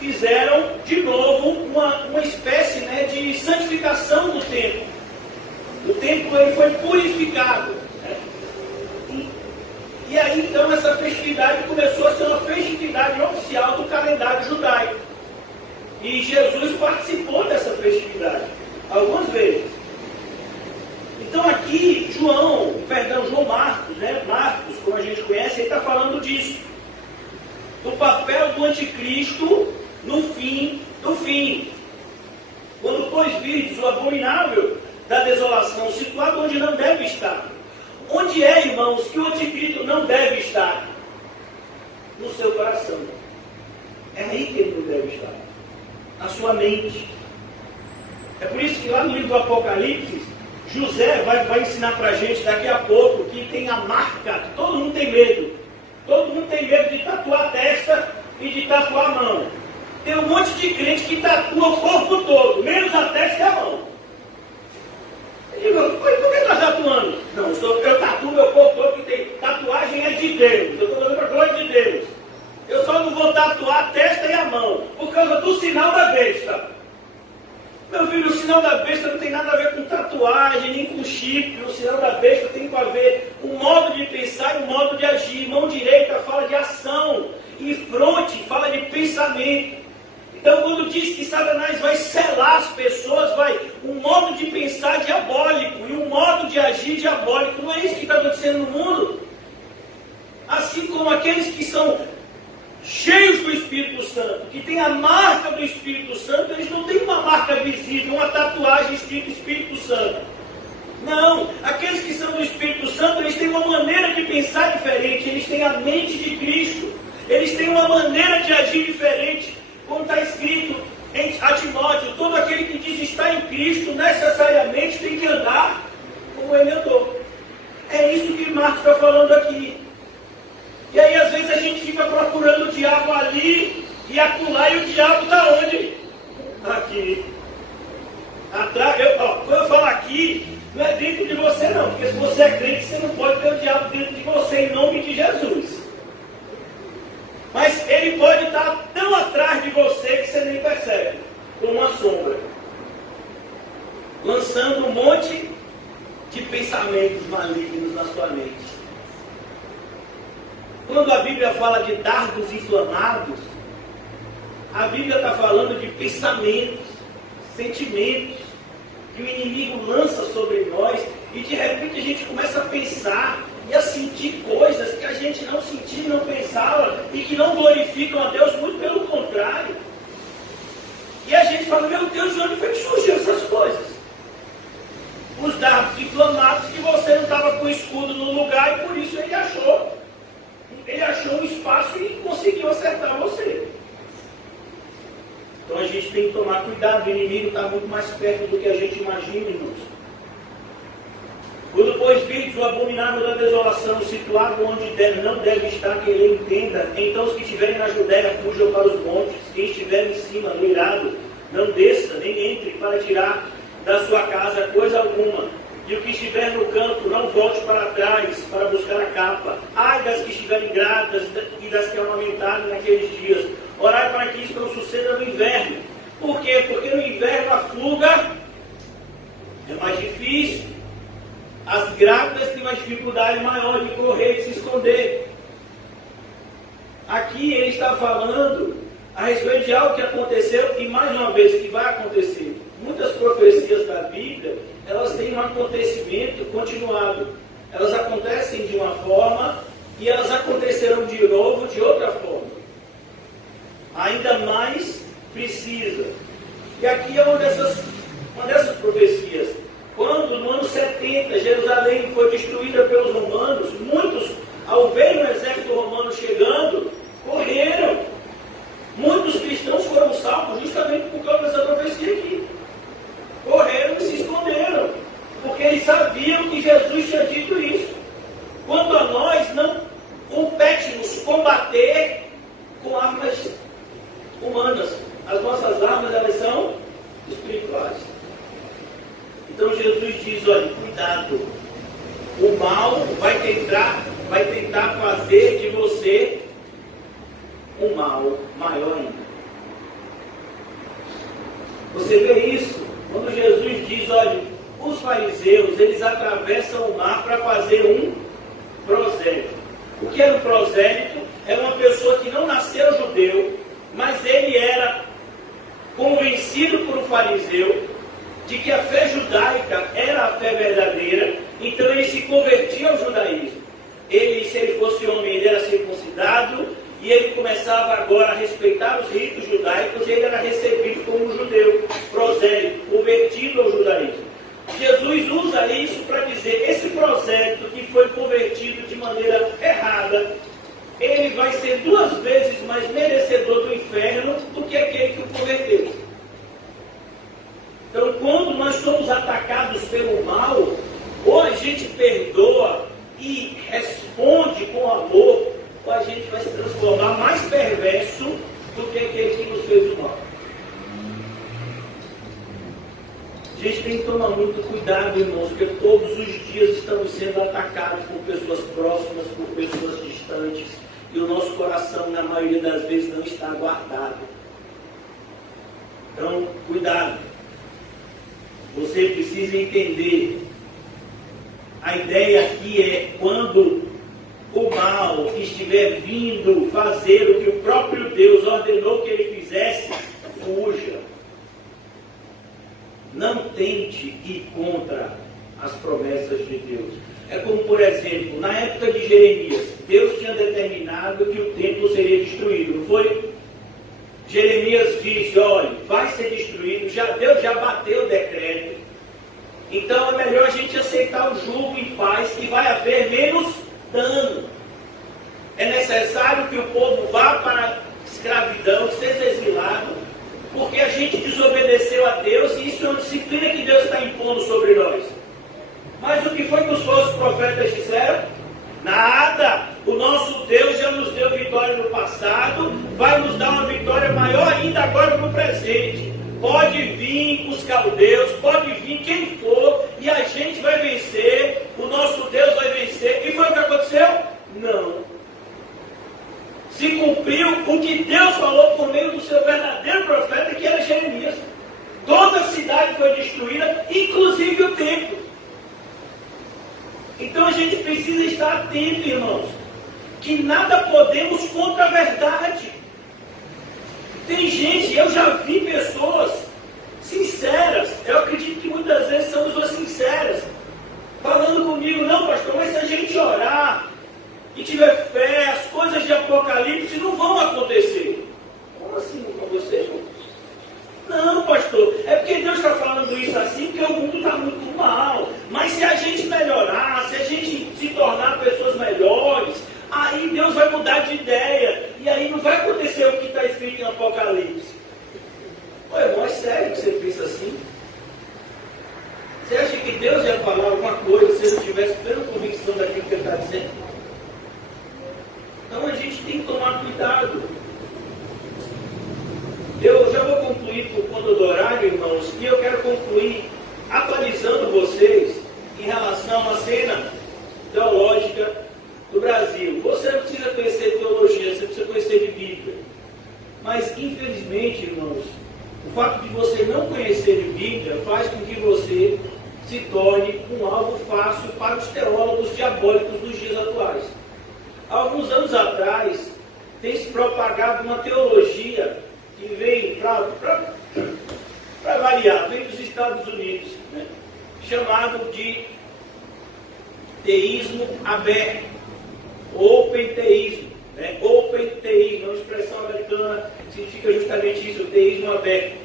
fizeram de novo uma espécie de santificação do templo. O templo ele foi purificado. E aí então essa festividade começou a ser uma festividade oficial do calendário judaico. E Jesus participou dessa festividade algumas vezes. Então aqui João Marcos, Marcos, como a gente conhece, ele está falando disso. Do papel do anticristo no fim do fim. Quando, pois, virdes o abominável da desolação, situado onde não deve estar. Onde é, irmãos, que o anticristo não deve estar? No seu coração. É aí que ele não deve estar. Na sua mente. É por isso que lá no livro do Apocalipse, José vai ensinar para a gente daqui a pouco que tem a marca, que todo mundo tem medo. Todo mundo tem medo de tatuar a testa e de tatuar a mão. Tem um monte de crente que tatua o corpo todo, menos a testa e a mão. Eu digo: por que está tatuando? Não, eu tatuo meu corpo todo, porque tatuagem é de Deus. sinal da besta não tem nada a ver com tatuagem, nem com chip. O sinal da besta tem a ver com o modo de pensar e o modo de agir. Mão direita fala de ação e fronte fala de pensamento. Então, quando diz que Satanás vai selar as pessoas, vai um modo de pensar diabólico e um modo de agir diabólico. Não é isso que está acontecendo no mundo? Assim como aqueles que são cheios do Espírito Santo, que têm a marca do Espírito Santo, eles não têm uma marca visível, uma tatuagem escrita Espírito Santo. Não, aqueles que são do Espírito Santo, eles têm uma maneira de pensar diferente, eles têm a mente de Cristo, eles têm uma maneira de agir diferente. Como está escrito a Timóteo, todo aquele que diz estar em Cristo, necessariamente tem que andar como ele andou. É isso que Marcos está falando aqui. E aí, às vezes, a gente fica procurando o diabo ali e acolá, e o diabo está onde? Aqui. Atrás. Quando eu falo aqui, não é dentro de você, não. Porque se você é crente, você não pode ter o diabo dentro de você, em nome de Jesus. Mas ele pode estar tão atrás de você que você nem percebe, como uma sombra, lançando um monte de pensamentos malignos na sua mente. Quando a Bíblia fala de dardos inflamados, a Bíblia está falando de pensamentos, sentimentos, que o inimigo lança sobre nós, e de repente a gente começa a pensar e a sentir coisas que a gente não sentia, não pensava, e que não glorificam a Deus, muito pelo contrário. E a gente fala, meu Deus, de onde foi que surgiu essas coisas? Os dardos inflamados que você não estava com o escudo no lugar, e por isso ele achou um espaço e conseguiu acertar você. Então a gente tem que tomar cuidado, o inimigo está muito mais perto do que a gente imagina, irmãos. Quando, pois, virdes o abominável da desolação, situado onde não deve estar, que ele entenda, então os que estiverem na Judéia fujam para os montes, quem estiver em cima, no irado, não desça, nem entre para tirar da sua casa coisa alguma, e o que estiver no campo, não volte para trás para buscar a capa. Ai das que estiverem grávidas e das que amamentarem naqueles dias. Orai para que isso não suceda no inverno. Por quê? Porque no inverno a fuga é mais difícil. As grávidas têm uma dificuldade maior de correr e se esconder. Aqui ele está falando a respeito de algo que aconteceu e mais uma vez que vai acontecer. Muitas profecias da Bíblia, elas têm um acontecimento continuado. Elas acontecem de uma forma e elas acontecerão de novo de outra forma. Ainda mais precisa. E aqui é uma dessas profecias. Quando no ano 70 Jerusalém foi destruída pelos romanos, muitos, ao verem o exército romano chegando, correram. Muitos cristãos foram salvos justamente por causa dessa profecia aqui. Correram e se esconderam, porque eles sabiam que Jesus tinha dito isso. Quanto a nós, não compete-nos combater com armas humanas. As nossas armas, elas são espirituais. Então Jesus diz, olha, cuidado. O mal vai tentar fazer de você um mal maior ainda. Você vê isso? Quando Jesus diz, olha, os fariseus, eles atravessam o mar para fazer um prosélito. O que é um prosélito? É uma pessoa que não nasceu judeu, mas ele era convencido por um fariseu de que a fé judaica era a fé verdadeira, então ele se convertia ao judaísmo. Ele, se ele fosse homem, ele era circuncidado, e ele começava agora a respeitar os ritos judaicos, e ele era recebido como judeu, prosélito, convertido ao judaísmo. Jesus usa isso para dizer, esse prosélito que foi convertido de maneira errada, ele vai ser 2 vezes mais merecedor do inferno do que aquele que o converteu. Então, quando nós somos atacados pelo mal, ou a gente perdoa e responde com amor, ou a gente vai se transformar mais perverso do que aquele que nos fez o mal. A gente tem que tomar muito cuidado, irmãos, porque todos os dias estamos sendo atacados por pessoas próximas, por pessoas distantes, e o nosso coração, na maioria das vezes, não está guardado. Então, cuidado. Você precisa entender. A ideia aqui é quando o mal estiver vindo fazer o que o próprio Deus ordenou que ele fizesse, fuja. Não tente ir contra as promessas de Deus. É como, por exemplo, na época de Jeremias, Deus tinha determinado que o templo seria destruído, não foi? Jeremias disse, olha, vai ser destruído, Deus já bateu o decreto. Então é melhor a gente aceitar o jugo em paz, que vai haver menos dano. É necessário que o povo vá para a escravidão, seja exilado, porque a gente desobedeceu a Deus, e isso é uma disciplina que Deus está impondo sobre nós. Mas o que foi que os falsos profetas disseram? Nada! O nosso Deus já nos deu vitória no passado, vai nos dar uma vitória maior ainda agora no presente. Pode vir os caldeus, pode vir quem for, e a gente vai vencer, o nosso Deus vai vencer. E foi o que aconteceu? Não. Se cumpriu o que Deus falou por meio do seu verdadeiro profeta, que era Jeremias. Toda a cidade foi destruída, inclusive o templo. Então a gente precisa estar atento, irmãos, que nada podemos contra a verdade. Tem gente, eu já vi pessoas sinceras, eu acredito que muitas vezes são pessoas sinceras, falando comigo, não pastor, mas se a gente orar e tiver fé, as coisas de Apocalipse não vão acontecer. Como assim com você? Não, pastor, é porque Deus está falando isso assim, porque o mundo está muito mal. Mas se a gente melhorar, se a gente se tornar pessoas melhores, aí Deus vai mudar de ideia. E aí não vai acontecer o que está escrito em Apocalipse. Ô irmão, é sério que você pensa assim? Você acha que Deus ia falar alguma coisa se ele não tivesse plena convicção daquilo que ele está dizendo? Então a gente tem que tomar cuidado. Eu já vou concluir por conta do horário, irmãos, e eu quero concluir atualizando vocês em relação à cena teológica do Brasil. Você não precisa conhecer teologia, você precisa conhecer de Bíblia. Mas, infelizmente, irmãos, o fato de você não conhecer de Bíblia faz com que você se torne um alvo fácil para os teólogos diabólicos dos dias atuais. Há alguns anos atrás, tem se propagado uma teologia que vem, para variar, vem dos Estados Unidos, né? Chamado de teísmo aberto, open teísmo, né? Open teísmo, é uma expressão americana, significa justamente isso, o teísmo aberto.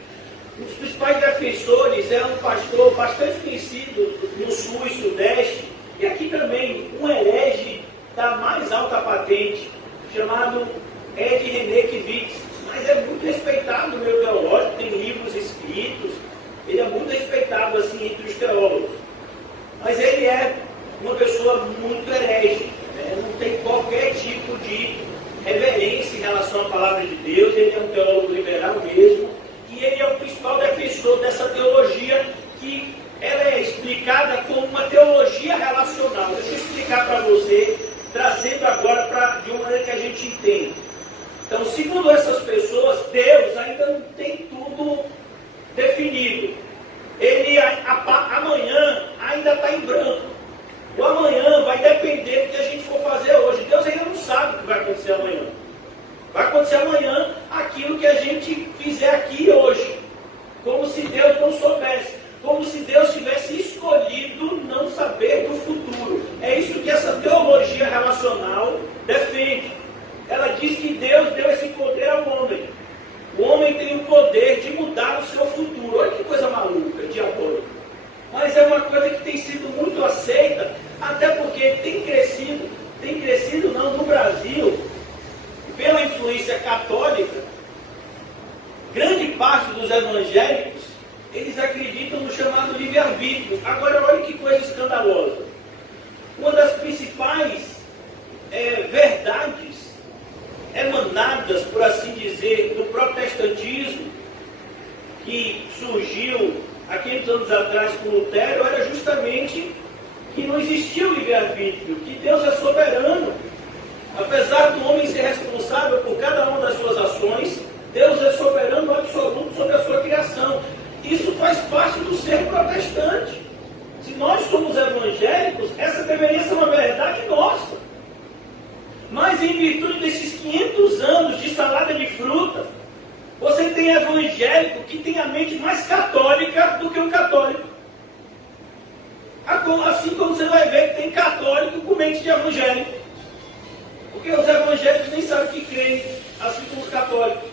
Um dos principais defensores é um pastor bastante conhecido no sul e sudeste, e aqui também um herege da mais alta patente, chamado Ed René Kivitz. Mas é muito respeitado no meio teológico, tem livros escritos, ele é muito respeitado assim entre os teólogos. Mas ele é uma pessoa muito herege, né? Não tem qualquer tipo de reverência em relação à palavra de Deus, ele é um teólogo liberal mesmo, e ele é o principal defensor dessa teologia, que ela é explicada como uma teologia relacional. Deixa eu explicar para você, trazendo agora de uma maneira que a gente entenda. Então, segundo essas pessoas, Deus ainda não tem tudo definido. Ele amanhã ainda está em branco. O amanhã vai depender do que a gente for fazer hoje. Deus ainda não sabe o que vai acontecer amanhã. Vai acontecer amanhã aquilo que a gente fizer aqui hoje. Como se Deus não soubesse. Como se Deus tivesse escolhido não saber do futuro. É isso que essa teologia relacional defende. Ela diz que Deus deu esse poder ao homem. O homem tem o poder de mudar o seu futuro. Olha que coisa maluca, diabólica. Mas é uma coisa que tem sido muito aceita, até porque tem crescido não, no Brasil, pela influência católica, grande parte dos evangélicos, eles acreditam no chamado livre-arbítrio. Agora, olha que coisa escandalosa. Uma das principais verdades emanadas, por assim dizer, do protestantismo, que surgiu há 500 anos atrás com Lutero, era justamente que não existia o livre-arbítrio, que Deus é soberano. Apesar do homem ser responsável por cada uma das suas ações, Deus é soberano absoluto sobre a sua criação. Isso faz parte do ser protestante. tem a mente mais católica do que um católico. Assim como você vai ver que tem católico com mente de evangélico. Porque os evangélicos nem sabem o que creem, assim como os católicos.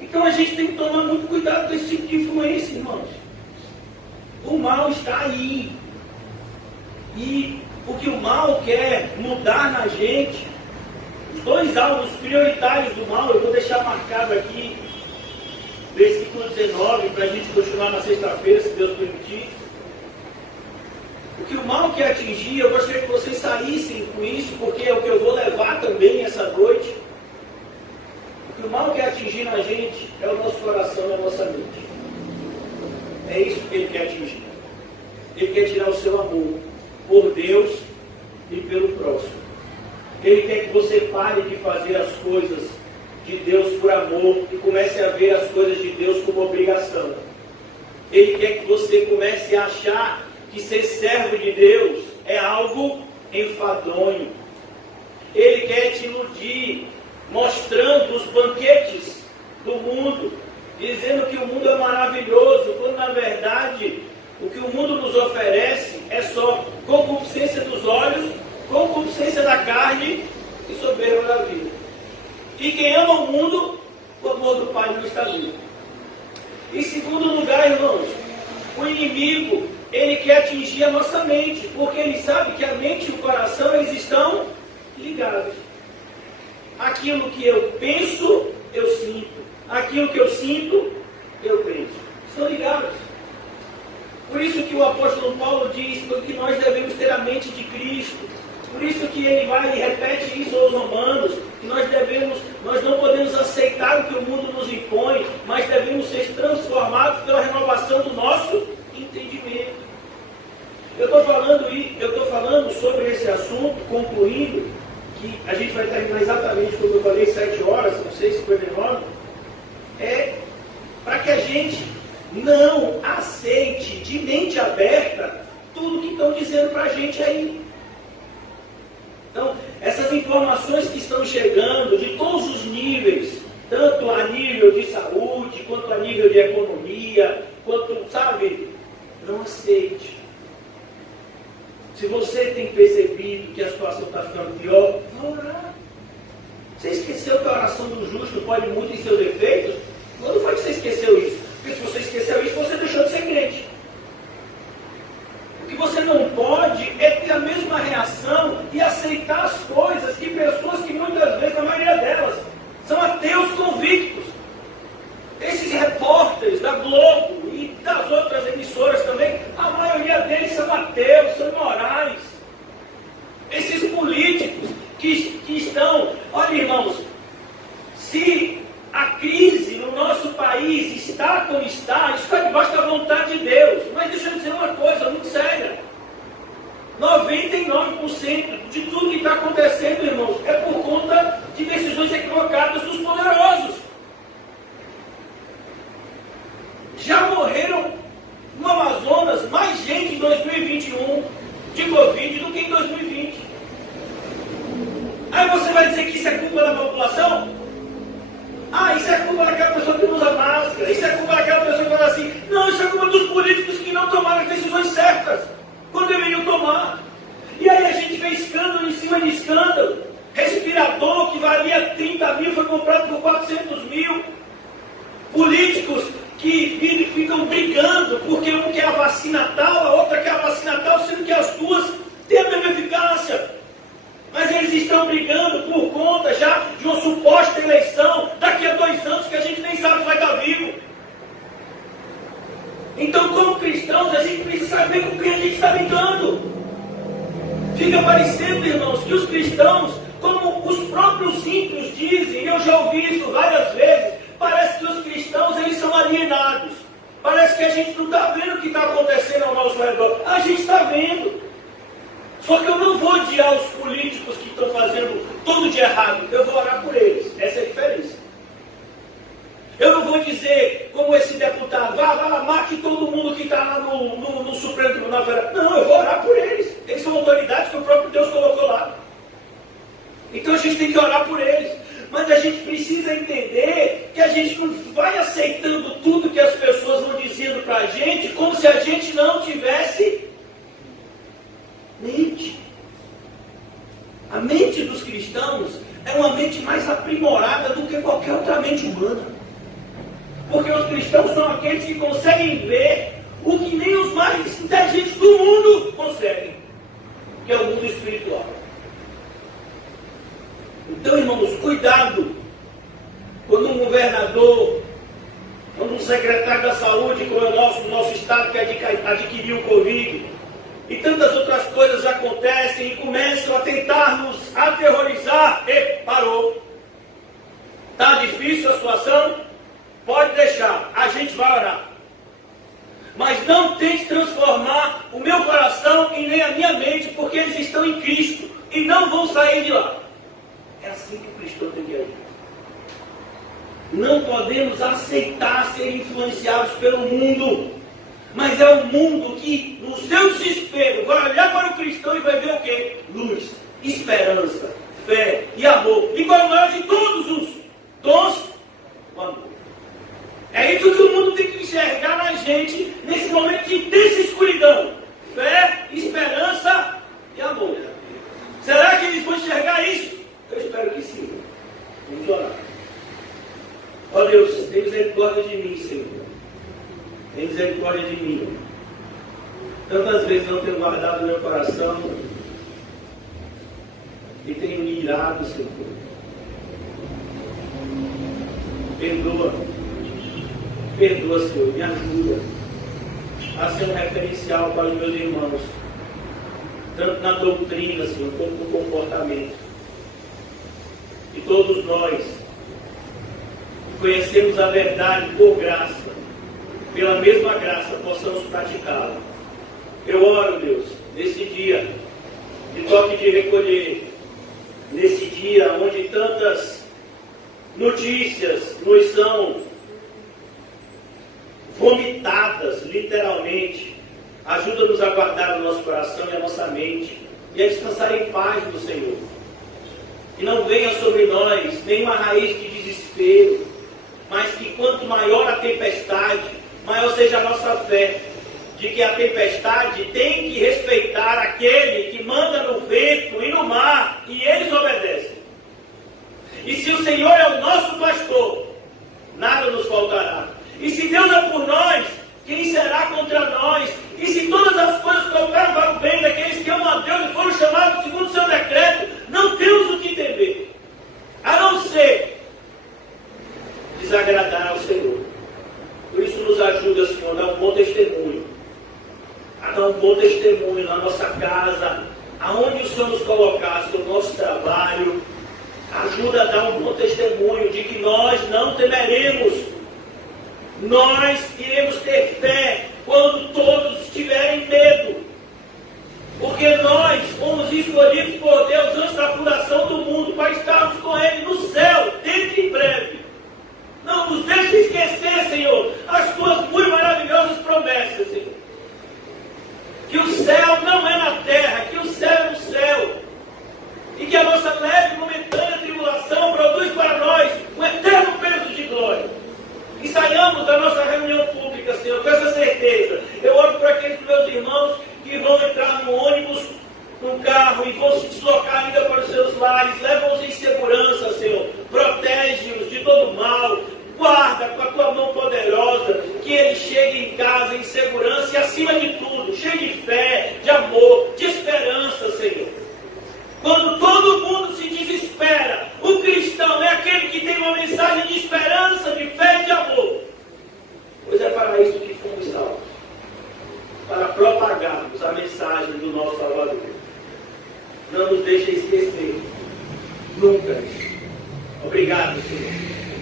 Então a gente tem que tomar muito cuidado com esse tipo de influência, irmãos. O mal está aí. E o que o mal quer mudar na gente, os dois alvos prioritários do mal, eu vou deixar marcado aqui, versículo 19, para a gente continuar na sexta-feira, se Deus permitir. O que o mal quer atingir, eu gostaria que vocês saíssem com isso, porque é o que eu vou levar também essa noite. O que o mal quer atingir na gente é o nosso coração e a nossa mente. É isso que ele quer atingir. Ele quer tirar o seu amor por Deus e pelo próximo. Ele quer que você pare de fazer as coisas de Deus por amor e comece a ver as coisas de Deus como obrigação. Ele quer que você comece a achar que ser servo de Deus é algo enfadonho. Ele quer te iludir, mostrando os banquetes do mundo, dizendo que o mundo é maravilhoso, quando na verdade o que o mundo nos oferece é só concupiscência dos olhos, concupiscência da carne e soberba da vida. E quem ama o mundo, o amor do Pai não está vivo. Em segundo lugar, irmãos, o inimigo, ele quer atingir a nossa mente, porque ele sabe que a mente e o coração, eles estão ligados. Aquilo que eu penso, eu sinto. Aquilo que eu sinto, eu penso. Estão ligados. Por isso que o apóstolo Paulo diz que nós devemos ter a mente de Cristo. Por isso que ele vai e repete isso aos romanos, que nós não podemos aceitar o que o mundo nos impõe, mas devemos ser transformados pela renovação do nosso entendimento. Eu estou falando sobre esse assunto, concluindo, que a gente vai terminar exatamente como eu falei, 7 horas, não sei se foi menor, para que a gente não aceite de mente aberta tudo que estão dizendo para a gente aí. Então, essas informações que estão chegando de todos os níveis, tanto a nível de saúde, quanto a nível de economia, quanto, não aceite. Se você tem percebido que a situação está ficando pior, vá orar. Você esqueceu que a oração do justo pode muito em seus defeitos? Quando foi que você esqueceu isso? Porque se você esqueceu isso, você deixou de ser crente. O que você não pode é ter a mesma reação e aceitar as coisas que pessoas que muitas vezes, a maioria delas, são ateus convictos. Esses repórteres da Globo e das outras emissoras também, a maioria deles são ateus, são imorais. Esses políticos que estão, olha irmãos, se a crise no nosso país está como está, isso está debaixo da vontade de Deus. Mas deixa eu dizer uma coisa muito séria. 99% de tudo que está acontecendo, irmãos, é por conta de decisões equivocadas dos poderosos. Já morreram no Amazonas mais gente em 2021 de Covid do que em 2020. Aí você vai dizer que isso é culpa da população? Isso é culpa daquela pessoa que não usa máscara, isso é culpa daquela pessoa que fala assim. Não, isso é culpa dos políticos que não tomaram as decisões certas, quando deveriam tomar. E aí a gente vê escândalo em cima de escândalo. Respirador que valia 30 mil foi comprado por 400 mil. Políticos que ficam brigando porque um quer a vacina tal, a outra quer a vacina tal, sendo que as duas têm a mesma eficácia. Mas eles estão brigando por conta já de uma suposta eleição daqui a 2 anos que a gente nem sabe se vai estar vivo. Então, como cristãos, a gente precisa saber com quem a gente está brincando. Fica parecendo, irmãos, que os cristãos, como os próprios ímpios dizem, eu já ouvi isso várias vezes, parece que os cristãos, eles são alienados. Parece que a gente não está vendo o que está acontecendo ao nosso redor. A gente está vendo. Só que eu não vou odiar os políticos que estão fazendo tudo de errado. Eu vou orar por eles. Essa é a diferença. Eu não vou dizer, como esse deputado, vá lá, mate todo mundo que está lá no Supremo Tribunal Federal. Não, eu vou orar por eles. Eles são autoridades que o próprio Deus colocou lá. Então a gente tem que orar por eles. Mas a gente precisa entender que a gente não vai aceitando tudo que as pessoas vão dizendo para a gente, como se a gente não tivesse mente. A mente dos cristãos é uma mente mais aprimorada do que qualquer outra mente humana. Porque os cristãos são aqueles que conseguem ver o que nem os mais inteligentes do mundo conseguem, que é o mundo espiritual. Então, irmãos, cuidado quando um governador, quando um secretário da saúde, como é o nosso estado que adquiriu o Covid, e tantas outras coisas acontecem e começam a tentar nos aterrorizar. E parou. Está difícil a situação? Pode deixar, a gente vai orar. Mas não tente transformar o meu coração e nem a minha mente, porque eles estão em Cristo e não vão sair de lá. É assim que o cristão tem que agir. Não podemos aceitar ser influenciados pelo mundo. Mas é o mundo que, no seu desespero, vai olhar para o cristão e vai ver o quê? Luz, esperança, fé e amor. E qual é o maior de todos os dons? O amor. É isso que o mundo tem que enxergar na gente nesse momento de intensa escuridão. Fé, esperança e amor. Será que eles vão enxergar isso? Eu espero que sim. Vamos orar. Ó Deus, tem misericórdia de mim, Senhor. Tem misericórdia de mim. Tantas vezes não tenho guardado meu coração e tenho me irado, Senhor. Perdoa. Perdoa, Senhor. Me ajuda a ser um referencial para os meus irmãos. Tanto na doutrina, Senhor, como no comportamento. E todos nós conhecemos a verdade por graça. Pela mesma graça, possamos praticá-la. Eu oro, Deus, nesse dia de toque de recolher, nesse dia onde tantas notícias nos são vomitadas, literalmente. Ajuda-nos a guardar o nosso coração e a nossa mente e a descansar em paz do Senhor. Que não venha sobre nós nenhuma raiz de desespero, mas que quanto maior a tempestade, maior seja a nossa fé, de que a tempestade tem que respeitar aquele que manda no vento e no mar, e eles obedecem. E se o Senhor é o nosso pastor, nada nos faltará. E se Deus é por nós, quem será contra nós? E se todas as coisas cooperam para o bem daqueles que amam a Deus e foram chamados segundo o seu decreto, não temos o que temer, a não ser desagradar ao Senhor. Por isso nos ajuda, Senhor, a dar um bom testemunho. A dar um bom testemunho na nossa casa, aonde o Senhor nos colocasse, no nosso trabalho. Ajuda a dar um bom testemunho de que nós não temeremos. Nós iremos ter fé quando todos tiverem medo. Porque nós fomos escolhidos por Deus antes da fundação do mundo para estarmos com Ele no céu, dentro em breve. Não nos deixe esquecer, Senhor, as tuas muito maravilhosas promessas, Senhor. Que o céu não é na terra, que o céu é no céu. E que a nossa leve e momentânea tribulação produz para nós um eterno peso de glória. E saiamos da nossa reunião pública, Senhor, com essa certeza. Eu oro por aqueles meus irmãos que vão entrar no ônibus, no carro e vão se deslocar ainda para os seus lares. Leva-os em segurança, Senhor. Protege-os de todo mal. Guarda com a tua mão poderosa, que eles cheguem em casa em segurança e, acima de tudo, cheio de fé, de amor, de esperança, Senhor. Quando todo mundo se desespera, o cristão é aquele que tem uma mensagem de esperança, de fé e de amor. Pois é para isso que fomos salvos, para propagarmos a mensagem do nosso Salvador. Não nos deixe esquecer, nunca. Obrigado, Senhor,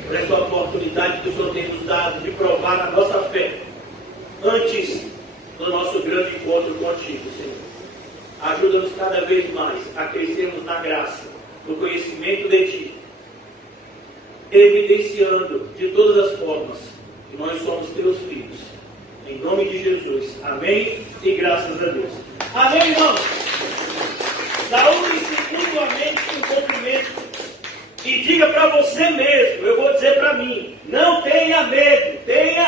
por essa oportunidade que o Senhor tem nos dado de provar a nossa fé antes do nosso grande encontro contigo, Senhor. Ajuda-nos cada vez mais a crescermos na graça, no conhecimento de Ti, evidenciando de todas as formas que nós somos Teus filhos. Em nome de Jesus. Amém e graças a Deus. Amém, irmãos? Saúde-se mutuamente com cumprimento E diga para você mesmo, eu vou dizer para mim, não tenha medo, tenha